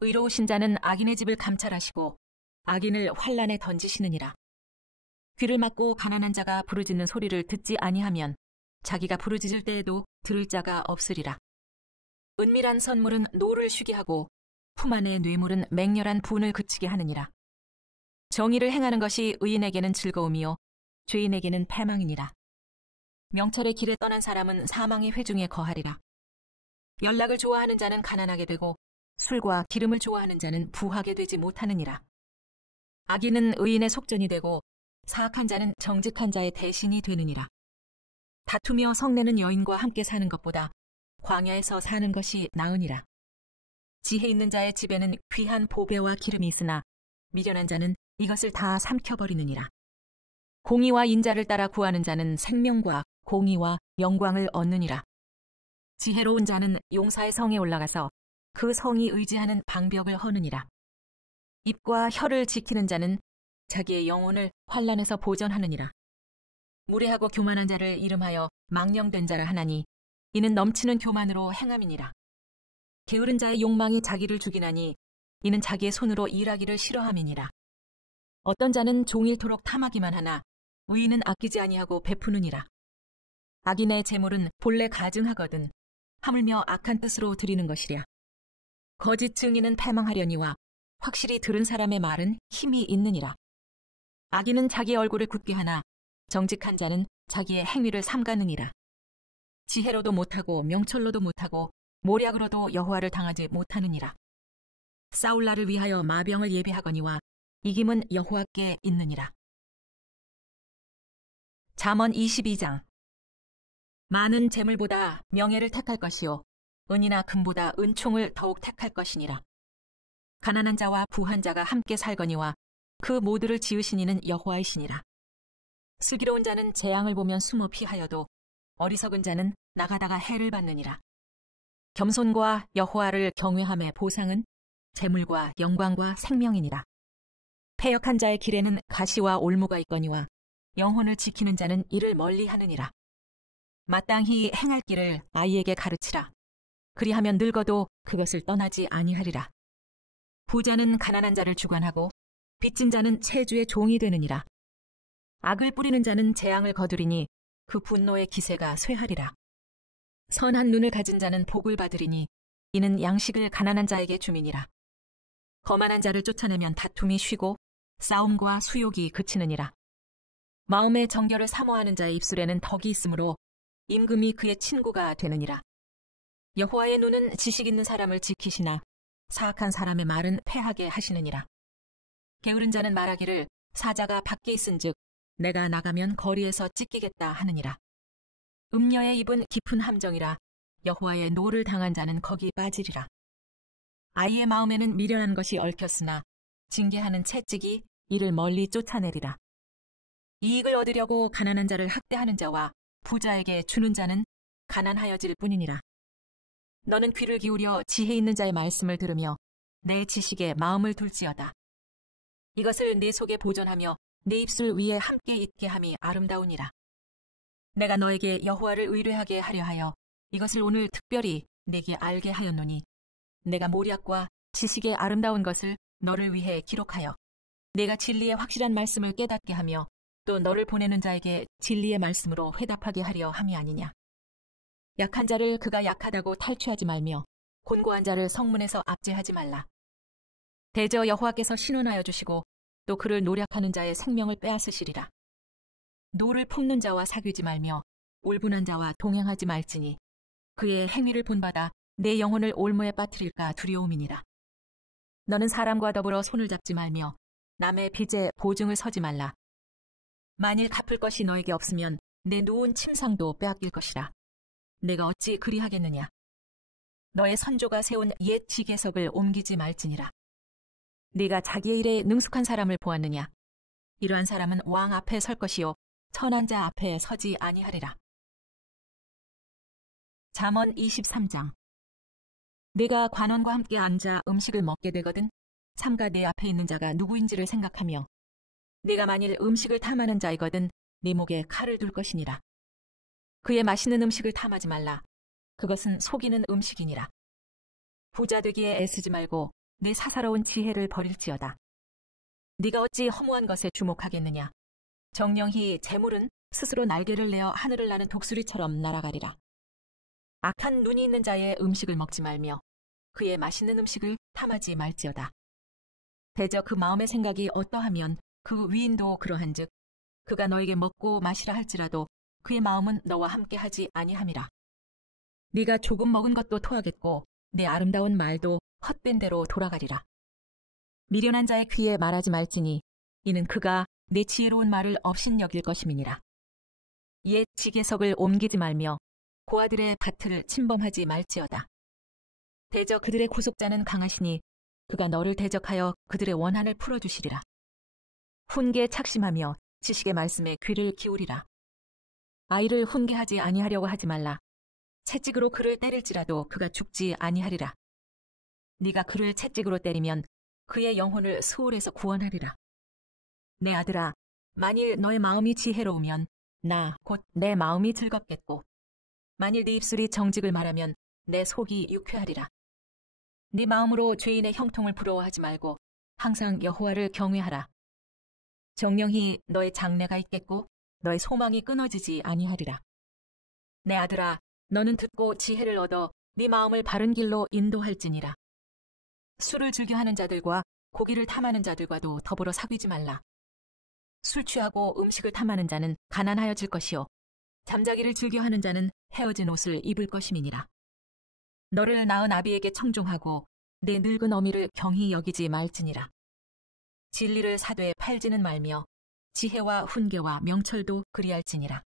의로우신 자는 악인의 집을 감찰하시고 악인을 환난에 던지시느니라. 귀를 막고 가난한 자가 부르짖는 소리를 듣지 아니하면 자기가 부르짖을 때에도 들을 자가 없으리라. 은밀한 선물은 노를 쉬게 하고 품 안의 뇌물은 맹렬한 분을 그치게 하느니라. 정의를 행하는 것이 의인에게는 즐거움이요 죄인에게는 패망이니라. 명철의 길에 떠난 사람은 사망의 회중에 거하리라. 연락을 좋아하는 자는 가난하게 되고 술과 기름을 좋아하는 자는 부하게 되지 못하느니라. 악인은 의인의 속전이 되고 사악한 자는 정직한 자의 대신이 되느니라. 다투며 성내는 여인과 함께 사는 것보다 광야에서 사는 것이 나으니라. 지혜 있는 자의 집에는 귀한 보배와 기름이 있으나 미련한 자는 이것을 다 삼켜버리느니라. 공의와 인자를 따라 구하는 자는 생명과 공의와 영광을 얻느니라. 지혜로운 자는 용사의 성에 올라가서 그 성이 의지하는 방벽을 허느니라. 입과 혀를 지키는 자는 자기의 영혼을 환난에서 보전하느니라. 무례하고 교만한 자를 이름하여 망령된 자라 하나니 이는 넘치는 교만으로 행함이니라. 게으른 자의 욕망이 자기를 죽이나니 이는 자기의 손으로 일하기를 싫어함이니라. 어떤 자는 종일토록 탐하기만 하나 의인은 아끼지 아니하고 베푸느니라. 악인의 재물은 본래 가증하거든 하물며 악한 뜻으로 드리는 것이랴. 거짓 증인은 패망하려니와 확실히 들은 사람의 말은 힘이 있느니라. 악인은 자기 얼굴을 굳게 하나 정직한 자는 자기의 행위를 삼가느니라. 지혜로도 못하고 명철로도 못하고 모략으로도 여호와를 당하지 못하느니라. 싸울 날을 위하여 마병을 예비하거니와 이김은 여호와께 있느니라. 잠언 22장. 많은 재물보다 명예를 택할 것이요 은이나 금보다 은총을 더욱 택할 것이니라. 가난한 자와 부한 자가 함께 살거니와 그 모두를 지으신 이는 여호와이시니라. 슬기로운 자는 재앙을 보면 숨어 피하여도 어리석은 자는 나가다가 해를 받느니라. 겸손과 여호와를 경외함의 보상은 재물과 영광과 생명이니라. 패역한 자의 길에는 가시와 올무가 있거니와 영혼을 지키는 자는 이를 멀리하느니라. 마땅히 행할 길을 아이에게 가르치라. 그리하면 늙어도 그것을 떠나지 아니하리라. 부자는 가난한 자를 주관하고 빚진 자는 채주의 종이 되느니라. 악을 뿌리는 자는 재앙을 거두리니 그 분노의 기세가 쇠하리라. 선한 눈을 가진 자는 복을 받으리니 이는 양식을 가난한 자에게 주민이라. 거만한 자를 쫓아내면 다툼이 쉬고 싸움과 수욕이 그치느니라. 마음의 정결을 사모하는 자의 입술에는 덕이 있으므로 임금이 그의 친구가 되느니라. 여호와의 눈은 지식 있는 사람을 지키시나 사악한 사람의 말은 패하게 하시느니라. 게으른 자는 말하기를 사자가 밖에 있은즉 내가 나가면 거리에서 찢기겠다 하느니라. 음녀의 입은 깊은 함정이라 여호와의 노를 당한 자는 거기 빠지리라. 아이의 마음에는 미련한 것이 얽혔으나 징계하는 채찍이 이를 멀리 쫓아내리라. 이익을 얻으려고 가난한 자를 학대하는 자와 부자에게 주는 자는 가난하여질 뿐이니라. 너는 귀를 기울여 지혜 있는 자의 말씀을 들으며 내 지식에 마음을 둘지어다. 이것을 내 속에 보존하며 내 입술 위에 함께 있게 함이 아름다우니라. 내가 너에게 여호와를 의뢰하게 하려 하여 이것을 오늘 특별히 내게 알게 하였노니 내가 모략과 지식의 아름다운 것을 너를 위해 기록하여 내가 진리의 확실한 말씀을 깨닫게 하며 또 너를 보내는 자에게 진리의 말씀으로 회답하게 하려 함이 아니냐. 약한 자를 그가 약하다고 탈취하지 말며 곤고한 자를 성문에서 압제하지 말라. 대저 여호와께서 신원하여 주시고 또 그를 노략하는 자의 생명을 빼앗으시리라. 노를 품는 자와 사귀지 말며 울분한 자와 동행하지 말지니 그의 행위를 본받아 내 영혼을 올무에 빠뜨릴까 두려움이니라. 너는 사람과 더불어 손을 잡지 말며 남의 빚에 보증을 서지 말라. 만일 갚을 것이 너에게 없으면 내 누운 침상도 빼앗길 것이라. 내가 어찌 그리하겠느냐. 너의 선조가 세운 옛 지계석을 옮기지 말지니라. 네가 자기의 일에 능숙한 사람을 보았느냐. 이러한 사람은 왕 앞에 설 것이요 천한 자 앞에 서지 아니하리라. 잠언 23장. 네가 관원과 함께 앉아 음식을 먹게 되거든 삼가 내 앞에 있는 자가 누구인지를 생각하며 네가 만일 음식을 탐하는 자이거든 네 목에 칼을 둘 것이니라. 그의 맛있는 음식을 탐하지 말라. 그것은 속이는 음식이니라. 부자 되기에 애쓰지 말고 내 사사로운 지혜를 버릴지어다. 네가 어찌 허무한 것에 주목하겠느냐. 정령히 재물은 스스로 날개를 내어 하늘을 나는 독수리처럼 날아가리라. 악한 눈이 있는 자의 음식을 먹지 말며 그의 맛있는 음식을 탐하지 말지어다. 대저 그 마음의 생각이 어떠하면 그 위인도 그러한즉 그가 너에게 먹고 마시라 할지라도 그의 마음은 너와 함께 하지 아니함이라. 네가 조금 먹은 것도 토하겠고 내 아름다운 말도 헛된 대로 돌아가리라. 미련한 자의 귀에 말하지 말지니 이는 그가 내 지혜로운 말을 업신여길 것임이니라. 옛 지계석을 옮기지 말며 고아들의 밭을 침범하지 말지어다. 대저 그들의 구속자는 강하시니 그가 너를 대적하여 그들의 원한을 풀어주시리라. 훈계에 착심하며 지식의 말씀에 귀를 기울이라. 아이를 훈계하지 아니하려고 하지 말라. 채찍으로 그를 때릴지라도 그가 죽지 아니하리라. 네가 그를 채찍으로 때리면 그의 영혼을 수월에서 구원하리라. 내 아들아, 만일 너의 마음이 지혜로우면 나 곧 내 마음이 즐겁겠고 만일 네 입술이 정직을 말하면 내 속이 유쾌하리라. 네 마음으로 죄인의 형통을 부러워하지 말고 항상 여호와를 경외하라. 정령히 너의 장래가 있겠고 너의 소망이 끊어지지 아니하리라. 내 아들아, 너는 듣고 지혜를 얻어 네 마음을 바른 길로 인도할지니라. 술을 즐겨하는 자들과 고기를 탐하는 자들과도 더불어 사귀지 말라. 술 취하고 음식을 탐하는 자는 가난하여질 것이요 잠자기를 즐겨하는 자는 헤어진 옷을 입을 것임이니라. 너를 낳은 아비에게 청종하고 내 늙은 어미를 경히 여기지 말지니라. 진리를 사되 팔지는 말며 지혜와 훈계와 명철도 그리할지니라.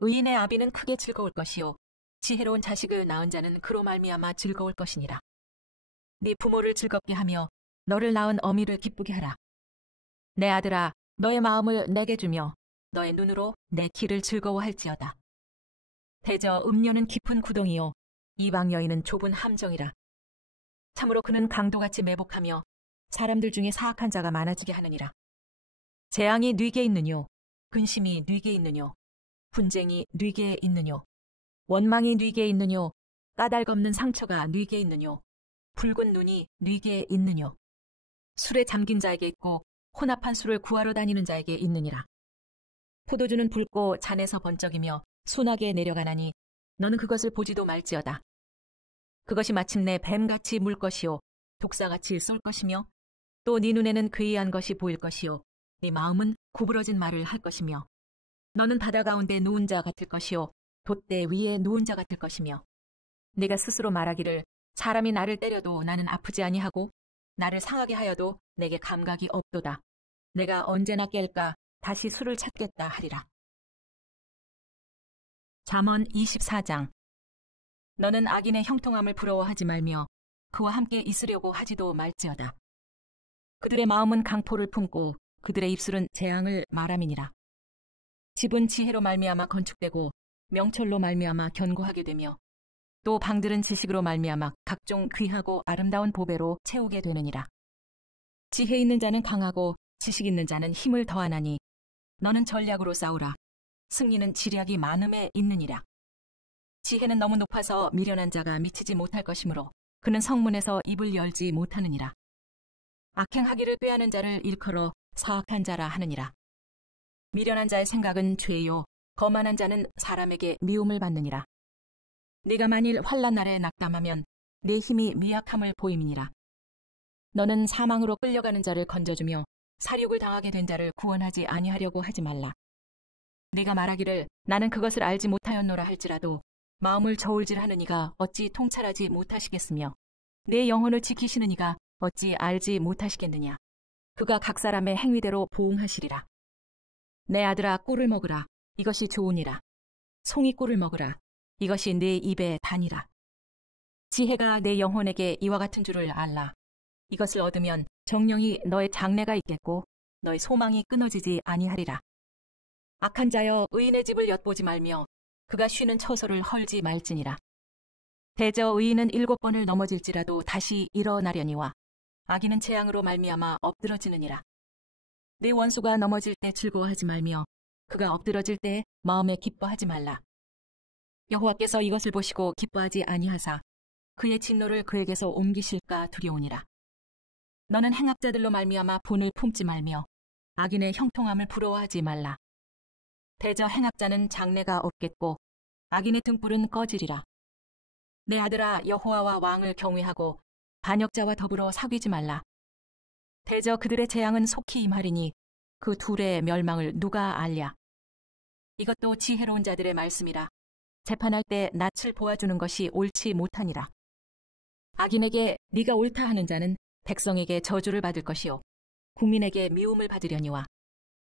의인의 아비는 크게 즐거울 것이요 지혜로운 자식을 낳은 자는 그로 말미암아 즐거울 것이니라. 네 부모를 즐겁게 하며 너를 낳은 어미를 기쁘게 하라. 내 아들아, 너의 마음을 내게 주며 너의 눈으로 내 길을 즐거워할지어다. 대저 음료는 깊은 구덩이요 이방 여인은 좁은 함정이라. 참으로 그는 강도같이 매복하며 사람들 중에 사악한 자가 많아지게 하느니라. 재앙이 뉘게 있느뇨 근심이 뉘게 있느뇨 분쟁이 뉘게 있느뇨 원망이 뉘게 있느뇨 까닭 없는 상처가 뉘게 있느뇨 붉은 눈이 뉘게 있느뇨 술에 잠긴 자에게 있고 혼합한 술을 구하러 다니는 자에게 있느니라. 포도주는 붉고 잔에서 번쩍이며 순하게 내려가나니 너는 그것을 보지도 말지어다. 그것이 마침내 뱀같이 물 것이요 독사같이 쏠 것이며 또 네 눈에는 괴이한 것이 보일 것이요 네 마음은 구부러진 말을 할 것이며 너는 바다 가운데 누운 자 같을 것이요 돛대 위에 누운 자 같을 것이며 네가 스스로 말하기를 사람이 나를 때려도 나는 아프지 아니하고 나를 상하게 하여도 내게 감각이 없도다. 내가 언제나 깰까 다시 술을 찾겠다 하리라. 잠언 24장. 너는 악인의 형통함을 부러워하지 말며 그와 함께 있으려고 하지도 말지어다. 그들의 마음은 강포를 품고 그들의 입술은 재앙을 말함이니라. 집은 지혜로 말미암아 건축되고 명철로 말미암아 견고하게 되며 또 방들은 지식으로 말미암아 각종 귀하고 아름다운 보배로 채우게 되느니라. 지혜 있는 자는 강하고 지식 있는 자는 힘을 더하나니 너는 전략으로 싸우라. 승리는 지략이 많음에 있느니라. 지혜는 너무 높아서 미련한 자가 미치지 못할 것이므로 그는 성문에서 입을 열지 못하느니라. 악행하기를 꾀하는 자를 일컬어 사악한 자라 하느니라. 미련한 자의 생각은 죄요 거만한 자는 사람에게 미움을 받느니라. 네가 만일 환난 날에 낙담하면 네 힘이 미약함을 보임이니라. 너는 사망으로 끌려가는 자를 건져주며 사륙을 당하게 된 자를 구원하지 아니하려고 하지 말라. 네가 말하기를 나는 그것을 알지 못하였노라 할지라도 마음을 저울질하는 이가 어찌 통찰하지 못하시겠으며 내 영혼을 지키시는 이가 어찌 알지 못하시겠느냐. 그가 각 사람의 행위대로 보응하시리라. 내 아들아 꿀을 먹으라. 이것이 좋으니라. 송이 꿀을 먹으라. 이것이 내 입의 단이라. 지혜가 내 영혼에게 이와 같은 줄을 알라. 이것을 얻으면 정령이 너의 장래가 있겠고 너의 소망이 끊어지지 아니하리라. 악한 자여 의인의 집을 엿보지 말며 그가 쉬는 처소를 헐지 말지니라. 대저 의인은 7번을 넘어질지라도 다시 일어나려니와 악인은 재앙으로 말미암아 엎드러지느니라. 네 원수가 넘어질 때 즐거워하지 말며 그가 엎드러질 때 마음에 기뻐하지 말라. 여호와께서 이것을 보시고 기뻐하지 아니하사 그의 진노를 그에게서 옮기실까 두려우니라. 너는 행악자들로 말미암아 분을 품지 말며 악인의 형통함을 부러워하지 말라. 대저 행악자는 장래가 없겠고 악인의 등불은 꺼지리라. 내 아들아 여호와와 왕을 경외하고 반역자와 더불어 사귀지 말라. 대저 그들의 재앙은 속히 임하리니 그 둘의 멸망을 누가 알랴. 이것도 지혜로운 자들의 말씀이라. 재판할 때 낯을 보아주는 것이 옳지 못하니라. 악인에게 네가 옳다 하는 자는 백성에게 저주를 받을 것이요 국민에게 미움을 받으려니와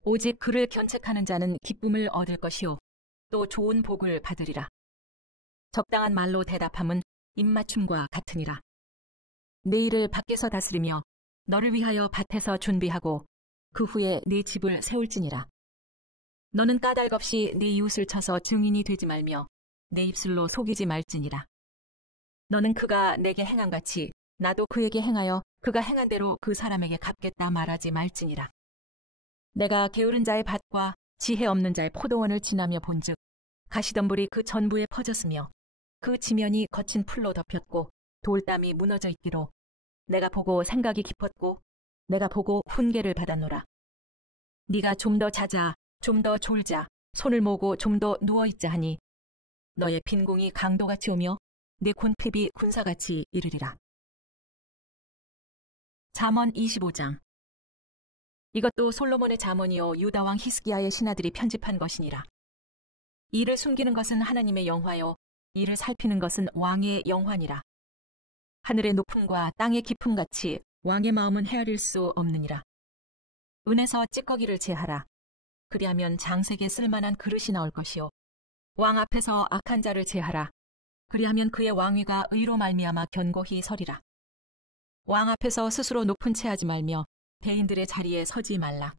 오직 그를 견책하는 자는 기쁨을 얻을 것이요 또 좋은 복을 받으리라. 적당한 말로 대답함은 입맞춤과 같으니라. 네 일을 밖에서 다스리며 너를 위하여 밭에서 준비하고 그 후에 네 집을 세울지니라. 너는 까닭 없이 네 이웃을 쳐서 증인이 되지 말며 내 입술로 속이지 말지니라. 너는 그가 내게 행한같이 나도 그에게 행하여 그가 행한 대로 그 사람에게 갚겠다 말하지 말지니라. 내가 게으른 자의 밭과 지혜 없는 자의 포도원을 지나며 본즉 가시덤불이 그 전부에 퍼졌으며 그 지면이 거친 풀로 덮였고 돌담이 무너져 있기로 내가 보고 생각이 깊었고 내가 보고 훈계를 받았노라. 네가 좀 더 자자, 좀 더 졸자, 손을 모으고 좀 더 누워있자 하니 너의 빈궁이 강도같이 오며 내 곤핍이 군사같이 이르리라. 잠언 25장. 이것도 솔로몬의 잠언이요 유다 왕 히스기야의 신하들이 편집한 것이니라. 이를 숨기는 것은 하나님의 영화요 이를 살피는 것은 왕의 영화니라. 하늘의 높음과 땅의 깊음같이 왕의 마음은 헤아릴 수 없느니라. 은에서 찌꺼기를 제하라. 그리하면 장색에 쓸만한 그릇이 나올 것이요 왕 앞에서 악한 자를 제하라. 그리하면 그의 왕위가 의로 말미암아 견고히 서리라. 왕 앞에서 스스로 높은 채 하지 말며 대인들의 자리에 서지 말라.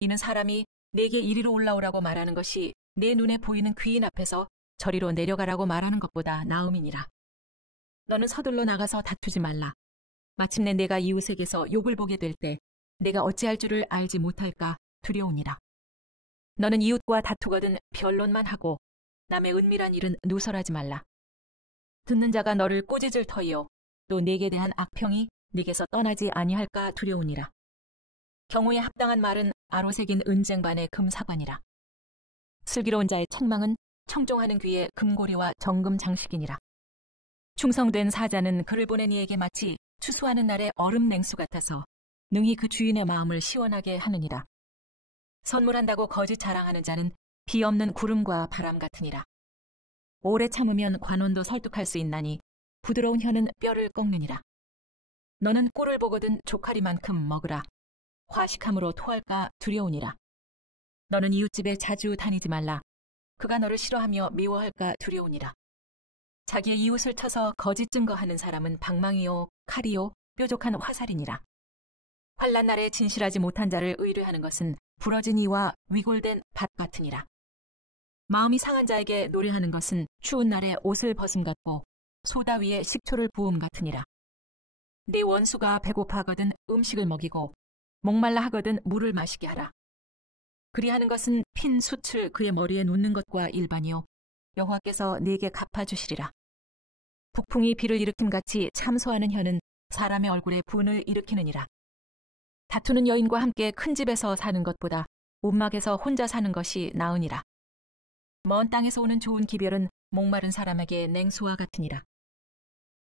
이는 사람이 내게 이리로 올라오라고 말하는 것이 내 눈에 보이는 귀인 앞에서 저리로 내려가라고 말하는 것보다 나음이니라. 너는 서둘러 나가서 다투지 말라. 마침내 내가 이웃에게서 욕을 보게 될 때 내가 어찌할 줄을 알지 못할까 두려우니라. 너는 이웃과 다투거든 변론만 하고 남의 은밀한 일은 누설하지 말라. 듣는 자가 너를 꾸짖을 터이요 또 네게 대한 악평이 네게서 떠나지 아니할까 두려우니라. 경우에 합당한 말은 아로새긴 은쟁반의 금사관이라. 슬기로운 자의 책망은 청종하는 귀에 금고리와 정금 장식이니라. 충성된 사자는 그를 보낸 이에게 마치 추수하는 날의 얼음 냉수 같아서 능히 그 주인의 마음을 시원하게 하느니라. 선물한다고 거짓 자랑하는 자는 비 없는 구름과 바람 같으니라. 오래 참으면 관원도 설득할 수 있나니 부드러운 혀는 뼈를 꺾느니라. 너는 꼴을 보거든 조카리만큼 먹으라. 화식함으로 토할까 두려우니라. 너는 이웃집에 자주 다니지 말라. 그가 너를 싫어하며 미워할까 두려우니라. 자기의 이웃을 터서 거짓 증거하는 사람은 방망이요 칼이요 뾰족한 화살이니라. 환난 날에 진실하지 못한 자를 의뢰하는 것은 부러진 이와 위골된 밭 같으니라. 마음이 상한 자에게 노래하는 것은 추운 날에 옷을 벗음 같고 소다 위에 식초를 부음 같으니라. 네 원수가 배고파하거든 음식을 먹이고 목말라 하거든 물을 마시게 하라. 그리하는 것은 핀 숯을 그의 머리에 놓는 것과 일반이요 여호와께서 네게 갚아주시리라. 북풍이 비를 일으킴같이 참소하는 혀는 사람의 얼굴에 분을 일으키느니라. 다투는 여인과 함께 큰 집에서 사는 것보다 움막에서 혼자 사는 것이 나으니라. 먼 땅에서 오는 좋은 기별은 목마른 사람에게 냉수와 같으니라.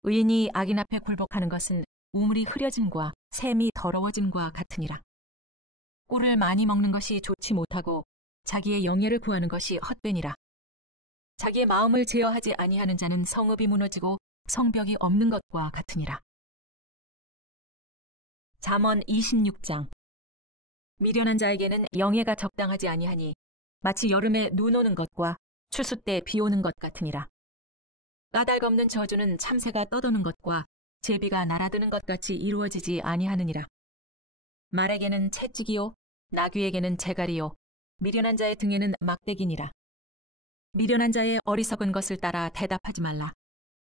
의인이 악인 앞에 굴복하는 것은 우물이 흐려짐과 샘이 더러워짐과 같으니라. 꿀을 많이 먹는 것이 좋지 못하고 자기의 영예를 구하는 것이 헛되니라. 자기의 마음을 제어하지 아니하는 자는 성읍이 무너지고 성벽이 없는 것과 같으니라. 잠언 26장. 미련한 자에게는 영예가 적당하지 아니하니 마치 여름에 눈 오는 것과 추수 때 비 오는 것 같으니라. 까닭 없는 저주는 참새가 떠도는 것과 제비가 날아드는 것 같이 이루어지지 아니하느니라. 말에게는 채찍이요 나귀에게는 재갈이요 미련한 자의 등에는 막대기니라. 미련한 자의 어리석은 것을 따라 대답하지 말라.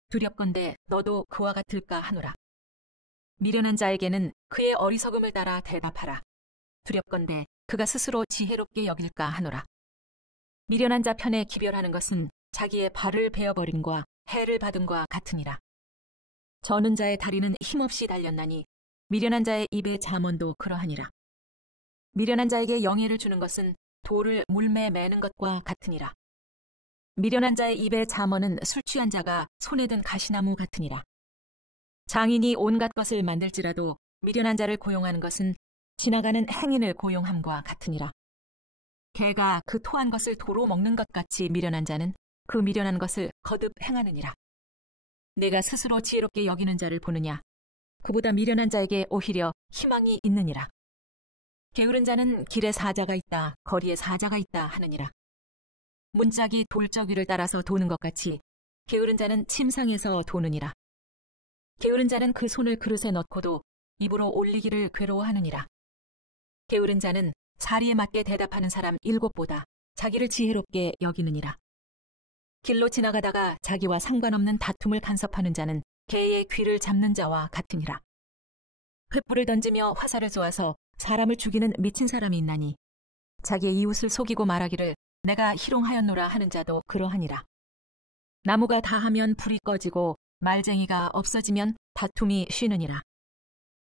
두렵건대 너도 그와 같을까 하노라. 미련한 자에게는 그의 어리석음을 따라 대답하라. 두렵건대 그가 스스로 지혜롭게 여길까 하노라. 미련한 자 편에 기별하는 것은 자기의 발을 베어버림과 해를 받음과 같으니라. 저는 자의 다리는 힘없이 달렸나니 미련한 자의 입의 잠언도 그러하니라. 미련한 자에게 영예를 주는 것은 돌을 물매 매는 것과 같으니라. 미련한 자의 입의 잠언은 술 취한 자가 손에 든 가시나무 같으니라. 장인이 온갖 것을 만들지라도 미련한 자를 고용하는 것은 지나가는 행인을 고용함과 같으니라. 개가 그 토한 것을 도로 먹는 것 같이 미련한 자는 그 미련한 것을 거듭 행하느니라. 내가 스스로 지혜롭게 여기는 자를 보느냐? 그보다 미련한 자에게 오히려 희망이 있느니라. 게으른 자는 길에 사자가 있다, 거리에 사자가 있다 하느니라. 문짝이 돌적 위를 따라서 도는 것 같이 게으른 자는 침상에서 도느니라. 게으른 자는 그 손을 그릇에 넣고도 입으로 올리기를 괴로워하느니라. 게으른 자는 사리에 맞게 대답하는 사람 7보다 자기를 지혜롭게 여기느니라. 길로 지나가다가 자기와 상관없는 다툼을 간섭하는 자는 개의 귀를 잡는 자와 같으니라. 횃불을 던지며 화살을 쏘아서 사람을 죽이는 미친 사람이 있나니 자기의 이웃을 속이고 말하기를 내가 희롱하였노라 하는 자도 그러하니라. 나무가 다하면 불이 꺼지고 말쟁이가 없어지면 다툼이 쉬느니라.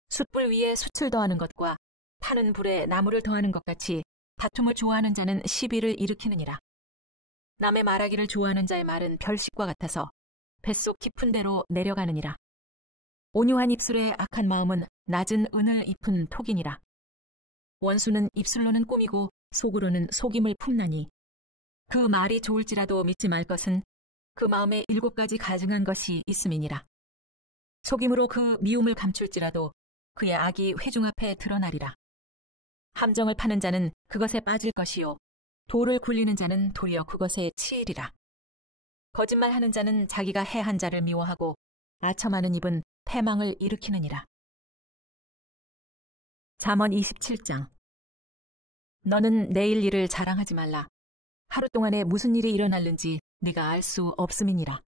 숯불 위에 숯을 더하는 것과 타는 불에 나무를 더하는 것 같이 다툼을 좋아하는 자는 시비를 일으키느니라. 남의 말하기를 좋아하는 자의 말은 별식과 같아서 뱃속 깊은 데로 내려가느니라. 온유한 입술의 악한 마음은 낮은 은을 입은 톡이니라. 원수는 입술로는 꾸미고 속으로는 속임을 품나니 그 말이 좋을지라도 믿지 말 것은 그 마음에 7가지 가증한 것이 있음이니라. 속임으로 그 미움을 감출지라도 그의 악이 회중 앞에 드러나리라. 함정을 파는 자는 그것에 빠질 것이요 돌을 굴리는 자는 도리어 그것에 치이리라. 거짓말하는 자는 자기가 해한 자를 미워하고 아첨하는 입은 패망을 일으키느니라. 잠언 27장. 너는 내일 일을 자랑하지 말라. 하루 동안에 무슨 일이 일어날는지 네가 알 수 없음이니라.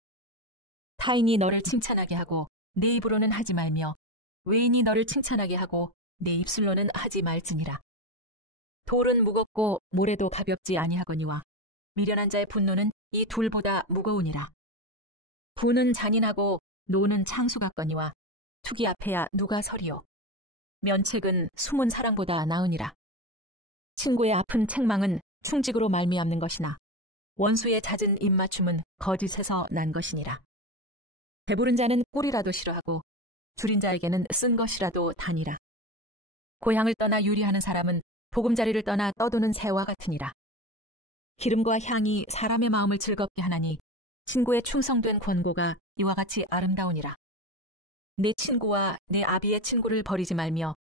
타인이 너를 칭찬하게 하고 내 입으로는 하지 말며 외인이 너를 칭찬하게 하고 내 입술로는 하지 말지니라. 돌은 무겁고 모래도 가볍지 아니하거니와 미련한 자의 분노는 이 둘보다 무거우니라. 부는 잔인하고 노는 창수 같거니와 투기 앞에야 누가 서리요. 면책은 숨은 사랑보다 나으니라. 친구의 아픈 책망은 충직으로 말미암는 것이나 원수의 잦은 입맞춤은 거짓에서 난 것이니라. 배부른 자는 꿀이라도 싫어하고 줄인 자에게는 쓴 것이라도 다니라. 고향을 떠나 유리하는 사람은 보금자리를 떠나 떠도는 새와 같으니라. 기름과 향이 사람의 마음을 즐겁게 하나니 친구의 충성된 권고가 이와 같이 아름다우니라. 내 친구와 내 아비의 친구를 버리지 말며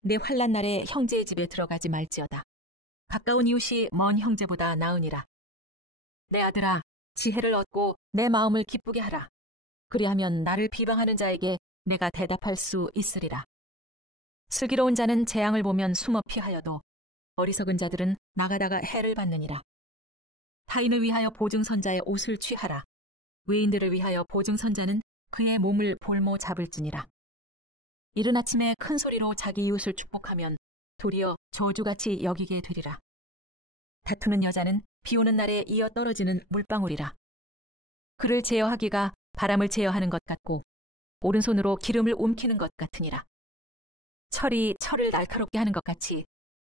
내 환난 날에 형제의 집에 들어가지 말지어다. 가까운 이웃이 먼 형제보다 나으니라. 내 아들아, 지혜를 얻고 내 마음을 기쁘게 하라. 그리하면 나를 비방하는 자에게 내가 대답할 수 있으리라. 슬기로운 자는 재앙을 보면 숨어 피하여도 어리석은 자들은 나가다가 해를 받느니라. 타인을 위하여 보증선자의 옷을 취하라. 외인들을 위하여 보증선자는 그의 몸을 볼모 잡을지니라. 이른 아침에 큰 소리로 자기 이웃을 축복하면 도리어 저주같이 여기게 되리라. 다투는 여자는 비 오는 날에 이어 떨어지는 물방울이라. 그를 제어하기가 바람을 제어하는 것 같고 오른손으로 기름을 움키는 것 같으니라. 철이 철을 날카롭게 하는 것 같이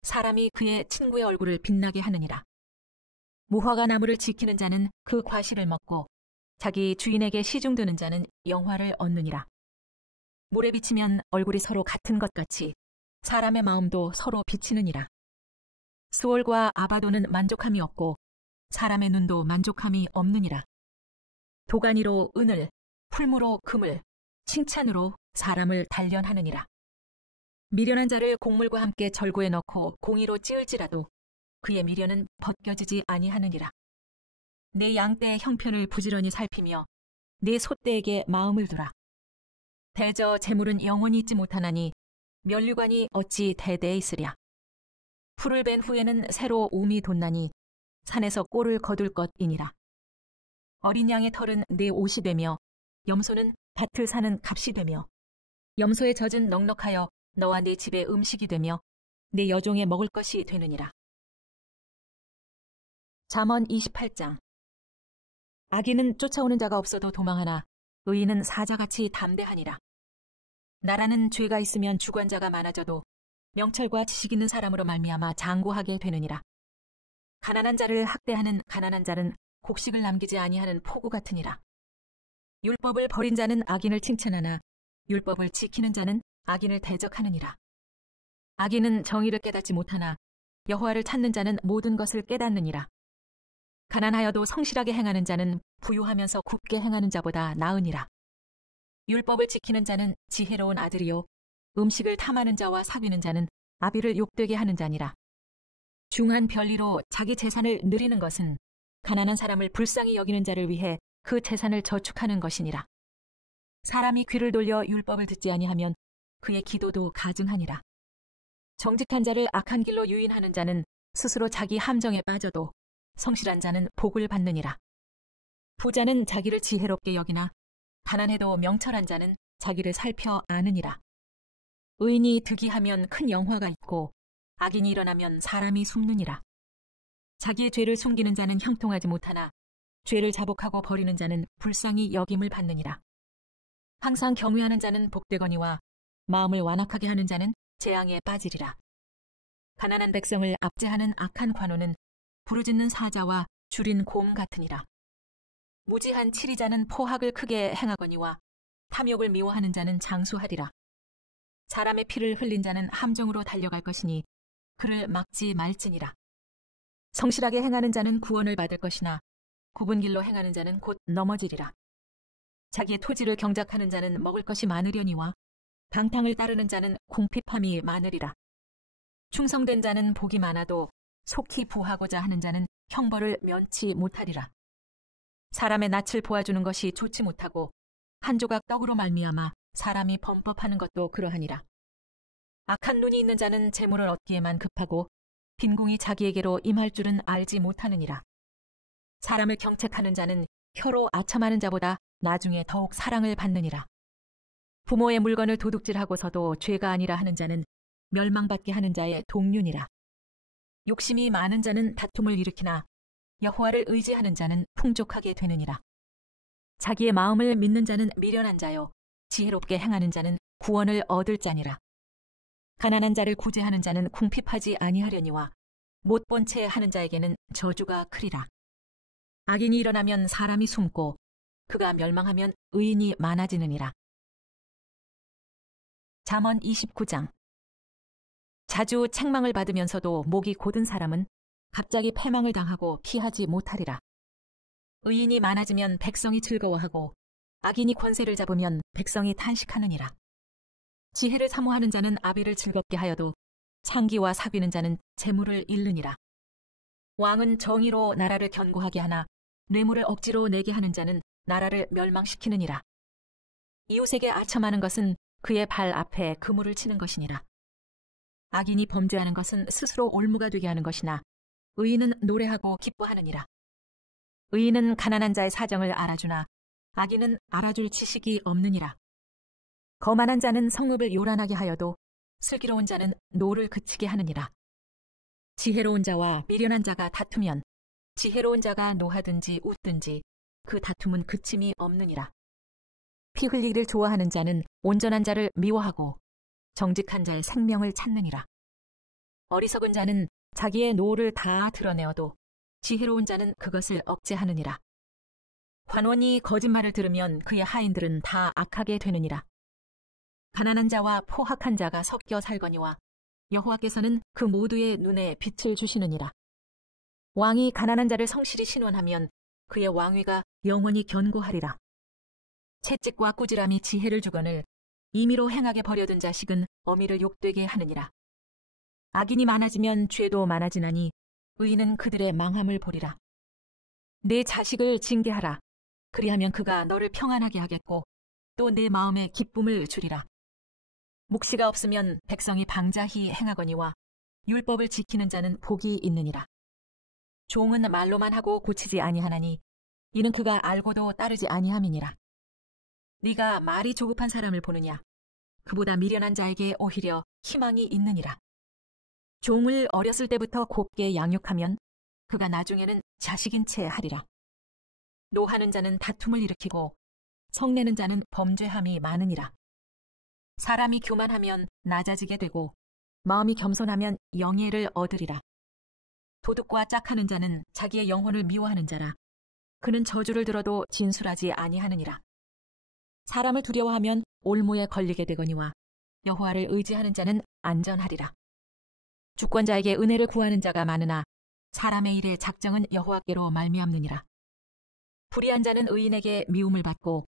사람이 그의 친구의 얼굴을 빛나게 하느니라. 무화과 나무를 지키는 자는 그 과실을 먹고 자기 주인에게 시중드는 자는 영화를 얻느니라. 물에 비치면 얼굴이 서로 같은 것 같이 사람의 마음도 서로 비치느니라. 수월과 아바도는 만족함이 없고 사람의 눈도 만족함이 없느니라. 도가니로 은을, 풀무로 금을, 칭찬으로 사람을 단련하느니라. 미련한 자를 곡물과 함께 절구에 넣고 공의로 찌을지라도 그의 미련은 벗겨지지 아니하느니라. 내 양떼의 형편을 부지런히 살피며 내 소떼에게 마음을 두라. 대저 재물은 영원히 있지 못하나니 면류관이 어찌 대대에 있으랴. 풀을 벤 후에는 새로 움이 돋나니 산에서 꼴을 거둘 것이니라. 어린 양의 털은 내 옷이 되며 염소는 밭을 사는 값이 되며 염소의 젖은 넉넉하여 너와 내 집의 음식이 되며 내 여종의 먹을 것이 되느니라. 잠언 28장. 악인은 쫓아오는 자가 없어도 도망하나 의인은 사자같이 담대하니라. 나라는 죄가 있으면 주관자가 많아져도 명철과 지식 있는 사람으로 말미암아 장구하게 되느니라. 가난한 자를 학대하는 가난한 자는 곡식을 남기지 아니하는 포구 같으니라. 율법을 버린 자는 악인을 칭찬하나 율법을 지키는 자는 악인을 대적하느니라. 악인은 정의를 깨닫지 못하나 여호와를 찾는 자는 모든 것을 깨닫느니라. 가난하여도 성실하게 행하는 자는 부유하면서 굽게 행하는 자보다 나으니라. 율법을 지키는 자는 지혜로운 아들이요 음식을 탐하는 자와 사귀는 자는 아비를 욕되게 하는 자니라. 중한 별리로 자기 재산을 늘리는 것은 가난한 사람을 불쌍히 여기는 자를 위해 그 재산을 저축하는 것이니라. 사람이 귀를 돌려 율법을 듣지 아니하면 그의 기도도 가증하니라. 정직한 자를 악한 길로 유인하는 자는 스스로 자기 함정에 빠져도 성실한 자는 복을 받느니라. 부자는 자기를 지혜롭게 여기나 가난해도 명철한 자는 자기를 살펴 아느니라. 의인이 득이하면 큰 영화가 있고 악인이 일어나면 사람이 숨느니라. 자기의 죄를 숨기는 자는 형통하지 못하나 죄를 자복하고 버리는 자는 불쌍히 여김을 받느니라. 항상 경외하는 자는 복되거니와 마음을 완악하게 하는 자는 재앙에 빠지리라. 가난한 백성을 압제하는 악한 관원은 부르짖는 사자와 줄인 곰 같으니라. 무지한 치리자는 포학을 크게 행하거니와 탐욕을 미워하는 자는 장수하리라. 사람의 피를 흘린 자는 함정으로 달려갈 것이니 그를 막지 말지니라. 성실하게 행하는 자는 구원을 받을 것이나 굽은 길로 행하는 자는 곧 넘어지리라. 자기의 토지를 경작하는 자는 먹을 것이 많으려니와 방탕을 따르는 자는 궁핍함이 많으리라. 충성된 자는 복이 많아도 속히 부하고자 하는 자는 형벌을 면치 못하리라. 사람의 낯을 보아주는 것이 좋지 못하고 한 조각 떡으로 말미암아 사람이 범법하는 것도 그러하니라. 악한 눈이 있는 자는 재물을 얻기에만 급하고 빈궁이 자기에게로 임할 줄은 알지 못하느니라. 사람을 경책하는 자는 혀로 아첨하는 자보다 나중에 더욱 사랑을 받느니라. 부모의 물건을 도둑질하고서도 죄가 아니라 하는 자는 멸망받게 하는 자의 동륜이라. 욕심이 많은 자는 다툼을 일으키나 여호와를 의지하는 자는 풍족하게 되느니라. 자기의 마음을 믿는 자는 미련한 자요 지혜롭게 행하는 자는 구원을 얻을 자니라. 가난한 자를 구제하는 자는 궁핍하지 아니하려니와 못 본 채 하는 자에게는 저주가 크리라. 악인이 일어나면 사람이 숨고 그가 멸망하면 의인이 많아지느니라. 잠언 29장. 자주 책망을 받으면서도 목이 곧은 사람은 갑자기 패망을 당하고 피하지 못하리라. 의인이 많아지면 백성이 즐거워하고 악인이 권세를 잡으면 백성이 탄식하느니라. 지혜를 사모하는 자는 아비를 즐겁게 하여도 창기와 사귀는 자는 재물을 잃느니라. 왕은 정의로 나라를 견고하게 하나 뇌물을 억지로 내게 하는 자는 나라를 멸망시키느니라. 이웃에게 아첨하는 것은 그의 발 앞에 그물을 치는 것이니라. 악인이 범죄하는 것은 스스로 올무가 되게 하는 것이나 의인은 노래하고 기뻐하느니라. 의인은 가난한 자의 사정을 알아주나 악인은 알아줄 지식이 없느니라. 거만한 자는 성읍을 요란하게 하여도 슬기로운 자는 노를 그치게 하느니라. 지혜로운 자와 미련한 자가 다투면 지혜로운 자가 노하든지 웃든지 그 다툼은 그침이 없느니라. 피 흘리기를 좋아하는 자는 온전한 자를 미워하고 정직한 자의 생명을 찾느니라. 어리석은 자는 자기의 노를 다 드러내어도 지혜로운 자는 그것을 억제하느니라. 관원이 거짓말을 들으면 그의 하인들은 다 악하게 되느니라. 가난한 자와 포학한 자가 섞여 살거니와 여호와께서는 그 모두의 눈에 빛을 주시느니라. 왕이 가난한 자를 성실히 신원하면 그의 왕위가 영원히 견고하리라. 채찍과 꾸지람이 지혜를 주거늘 임의로 행하게 버려둔 자식은 어미를 욕되게 하느니라. 악인이 많아지면 죄도 많아지나니 의인은 그들의 망함을 보리라. 내 자식을 징계하라. 그리하면 그가 너를 평안하게 하겠고 또 내 마음에 기쁨을 주리라. 묵시가 없으면 백성이 방자히 행하거니와 율법을 지키는 자는 복이 있느니라. 종은 말로만 하고 고치지 아니하나니 이는 그가 알고도 따르지 아니함이니라. 네가 말이 조급한 사람을 보느냐? 그보다 미련한 자에게 오히려 희망이 있느니라. 종을 어렸을 때부터 곱게 양육하면 그가 나중에는 자식인 채 하리라. 노하는 자는 다툼을 일으키고 성내는 자는 범죄함이 많으니라. 사람이 교만하면 낮아지게 되고 마음이 겸손하면 영예를 얻으리라. 도둑과 짝하는 자는 자기의 영혼을 미워하는 자라. 그는 저주를 들어도 진술하지 아니하느니라. 사람을 두려워하면 올무에 걸리게 되거니와 여호와를 의지하는 자는 안전하리라. 주권자에게 은혜를 구하는 자가 많으나 사람의 일의 작정은 여호와께로 말미암느니라. 불의한 자는 의인에게 미움을 받고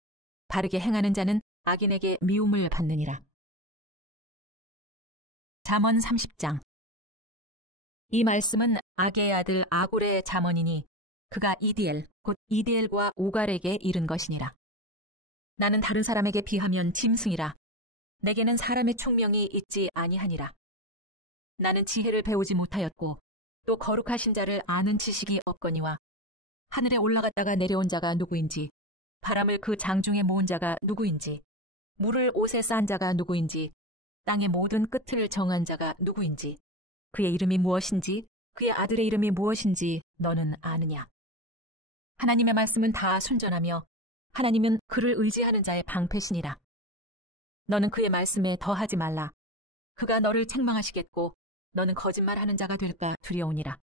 바르게 행하는 자는 악인에게 미움을 받느니라. 잠언 30장. 이 말씀은 아게의 아들 아굴의 잠언이니 그가 이디엘 곧 이디엘과 우갈에게 이른 것이니라. 나는 다른 사람에게 비하면 짐승이라. 내게는 사람의 총명이 있지 아니하니라. 나는 지혜를 배우지 못하였고 또 거룩하신 자를 아는 지식이 없거니와 하늘에 올라갔다가 내려온 자가 누구인지 바람을 그 장중에 모은 자가 누구인지 물을 옷에 싼 자가 누구인지 땅의 모든 끝을 정한 자가 누구인지 그의 이름이 무엇인지 그의 아들의 이름이 무엇인지 너는 아느냐? 하나님의 말씀은 다 순전하며 하나님은 그를 의지하는 자의 방패시니라. 너는 그의 말씀에 더하지 말라. 그가 너를 책망하시겠고 너는 거짓말하는 자가 될까 두려우니라.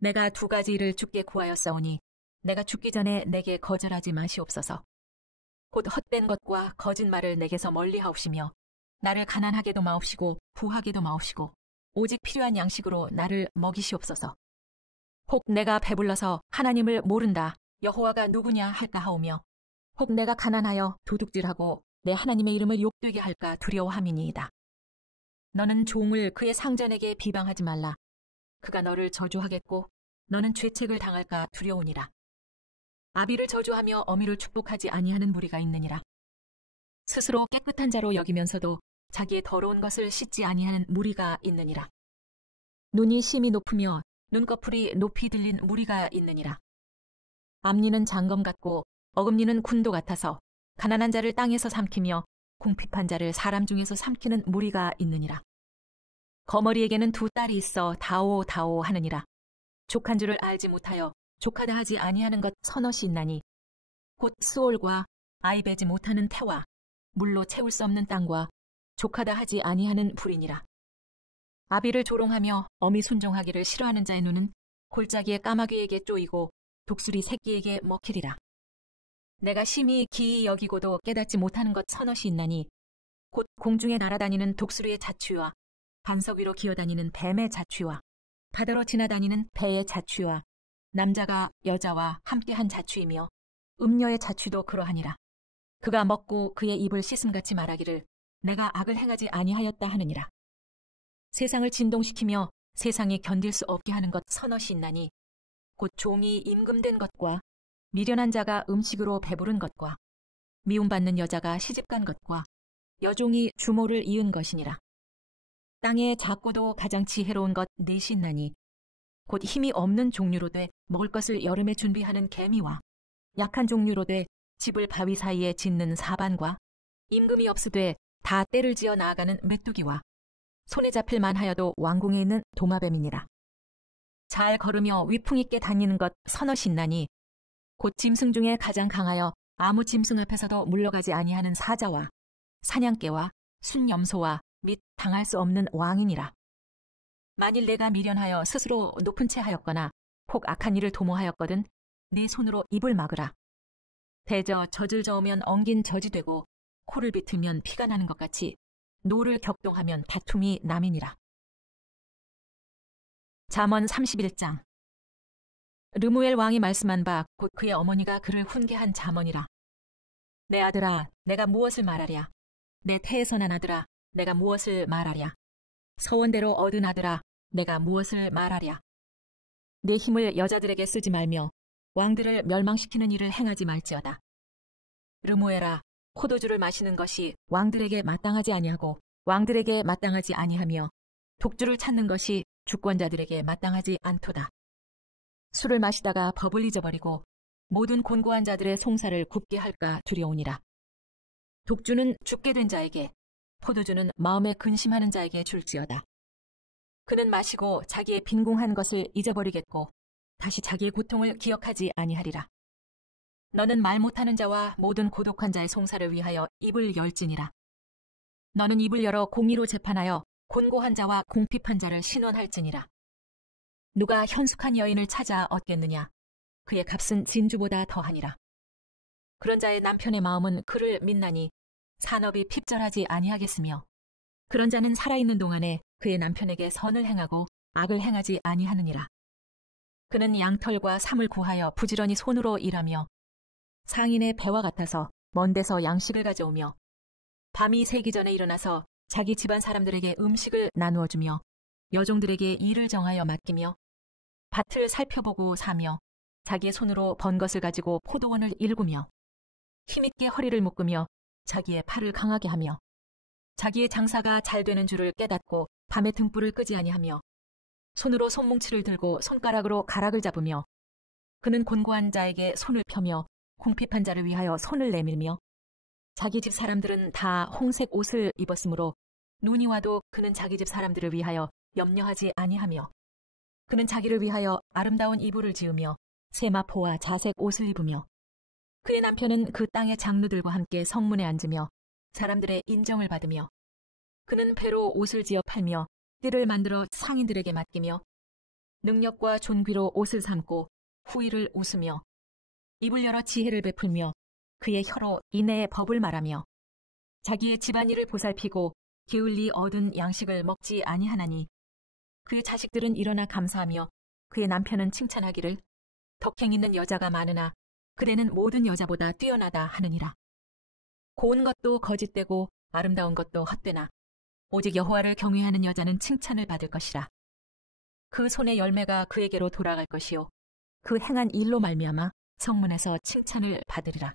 내가 두 가지 일을 주께 구하였사오니 내가 죽기 전에 내게 거절하지 마시옵소서. 곧 헛된 것과 거짓말을 내게서 멀리하옵시며 나를 가난하게도 마옵시고 부하게도 마옵시고 오직 필요한 양식으로 나를 먹이시옵소서. 혹 내가 배불러서 하나님을 모른다 여호와가 누구냐 할까 하오며 혹 내가 가난하여 도둑질하고 내 하나님의 이름을 욕되게 할까 두려워함이니이다. 너는 종을 그의 상전에게 비방하지 말라. 그가 너를 저주하겠고 너는 죄책을 당할까 두려우니라. 아비를 저주하며 어미를 축복하지 아니하는 무리가 있느니라. 스스로 깨끗한 자로 여기면서도 자기의 더러운 것을 씻지 아니하는 무리가 있느니라. 눈이 심히 높으며 눈꺼풀이 높이 들린 무리가 있느니라. 앞니는 장검 같고 어금니는 군도 같아서 가난한 자를 땅에서 삼키며 궁핍한 자를 사람 중에서 삼키는 무리가 있느니라. 거머리에게는 두 딸이 있어 다오 다오 하느니라. 족한 줄을 알지 못하여 족하다 하지 아니하는 것 서너시 있나니 곧 수올과 아이 베지 못하는 태와 물로 채울 수 없는 땅과 족하다 하지 아니하는 불이니라. 아비를 조롱하며 어미 순종하기를 싫어하는 자의 눈은 골짜기의 까마귀에게 쪼이고 독수리 새끼에게 먹히리라. 내가 심히 기이 여기고도 깨닫지 못하는 것 서너시 있나니 곧 공중에 날아다니는 독수리의 자취와 반석 위로 기어다니는 뱀의 자취와 바다로 지나다니는 배의 자취와 남자가 여자와 함께한 자취이며 음녀의 자취도 그러하니라. 그가 먹고 그의 입을 씻음같이 말하기를 내가 악을 행하지 아니하였다 하느니라. 세상을 진동시키며 세상이 견딜 수 없게 하는 것 서너시 있나니 곧 종이 임금된 것과 미련한 자가 음식으로 배부른 것과 미움받는 여자가 시집간 것과 여종이 주모를 이은 것이니라. 땅에 작고도 가장 지혜로운 것 넷이 있나니 곧 힘이 없는 종류로 돼 먹을 것을 여름에 준비하는 개미와 약한 종류로 돼 집을 바위 사이에 짓는 사반과 임금이 없으되 다 때를 지어 나아가는 메뚜기와 손에 잡힐 만하여도 왕궁에 있는 도마뱀이니라. 잘 걸으며 위풍 있게 다니는 것 서너시 있나니 곧 짐승 중에 가장 강하여 아무 짐승 앞에서도 물러가지 아니하는 사자와 사냥개와 순염소와 및 당할 수 없는 왕이니라. 만일 내가 미련하여 스스로 높은 채 하였거나 혹 악한 일을 도모하였거든 네 손으로 입을 막으라. 대저 젖을 저으면 엉긴 젖이 되고 코를 비틀면 피가 나는 것 같이 노를 격동하면 다툼이 남이니라. 잠언 31장. 르무엘 왕이 말씀한 바 곧 그의 어머니가 그를 훈계한 잠언이라. 내 아들아, 내가 무엇을 말하랴? 내 태에서 난 아들아, 내가 무엇을 말하랴? 서원대로 얻은 아들아, 내가 무엇을 말하랴? 내 힘을 여자들에게 쓰지 말며 왕들을 멸망시키는 일을 행하지 말지어다. 르무엘아, 포도주를 마시는 것이 왕들에게 마땅하지 아니하고 왕들에게 마땅하지 아니하며 독주를 찾는 것이 주권자들에게 마땅하지 않도다. 술을 마시다가 법을 잊어버리고 모든 곤고한 자들의 송사를 굽게 할까 두려우니라. 독주는 죽게 된 자에게, 포도주는 마음에 근심하는 자에게 줄지어다. 그는 마시고 자기의 빈궁한 것을 잊어버리겠고 다시 자기의 고통을 기억하지 아니하리라. 너는 말 못하는 자와 모든 고독한 자의 송사를 위하여 입을 열지니라. 너는 입을 열어 공의로 재판하여 곤고한 자와 궁핍한 자를 신원할지니라. 누가 현숙한 여인을 찾아 얻겠느냐? 그의 값은 진주보다 더하니라. 그런 자의 남편의 마음은 그를 믿나니 산업이 핍절하지 아니하겠으며 그런 자는 살아있는 동안에 그의 남편에게 선을 행하고 악을 행하지 아니하느니라. 그는 양털과 삼을 구하여 부지런히 손으로 일하며 상인의 배와 같아서 먼 데서 양식을 가져오며 밤이 새기 전에 일어나서 자기 집안 사람들에게 음식을 나누어주며 여종들에게 일을 정하여 맡기며 밭을 살펴보고 사며 자기의 손으로 번 것을 가지고 포도원을 일구며 힘있게 허리를 묶으며 자기의 팔을 강하게 하며 자기의 장사가 잘 되는 줄을 깨닫고 밤에 등불을 끄지 아니하며 손으로 손뭉치를 들고 손가락으로 가락을 잡으며 그는 곤고한 자에게 손을 펴며 궁핍한 자를 위하여 손을 내밀며 자기 집 사람들은 다 홍색 옷을 입었으므로 눈이 와도 그는 자기 집 사람들을 위하여 염려하지 아니하며 그는 자기를 위하여 아름다운 이불을 지으며 세마포와 자색 옷을 입으며 그의 남편은 그 땅의 장로들과 함께 성문에 앉으며 사람들의 인정을 받으며 그는 배로 옷을 지어 팔며 띠를 만들어 상인들에게 맡기며 능력과 존귀로 옷을 삼고 후일을 웃으며 입을 열어 지혜를 베풀며 그의 혀로 인애의 법을 말하며 자기의 집안일을 보살피고 게을리 얻은 양식을 먹지 아니하나니 그의 자식들은 일어나 감사하며 그의 남편은 칭찬하기를 덕행 있는 여자가 많으나 그대는 모든 여자보다 뛰어나다 하느니라. 고운 것도 거짓되고 아름다운 것도 헛되나 오직 여호와를 경외하는 여자는 칭찬을 받을 것이라. 그 손의 열매가 그에게로 돌아갈 것이요 그 행한 일로 말미암아 성문에서 칭찬을 받으리라.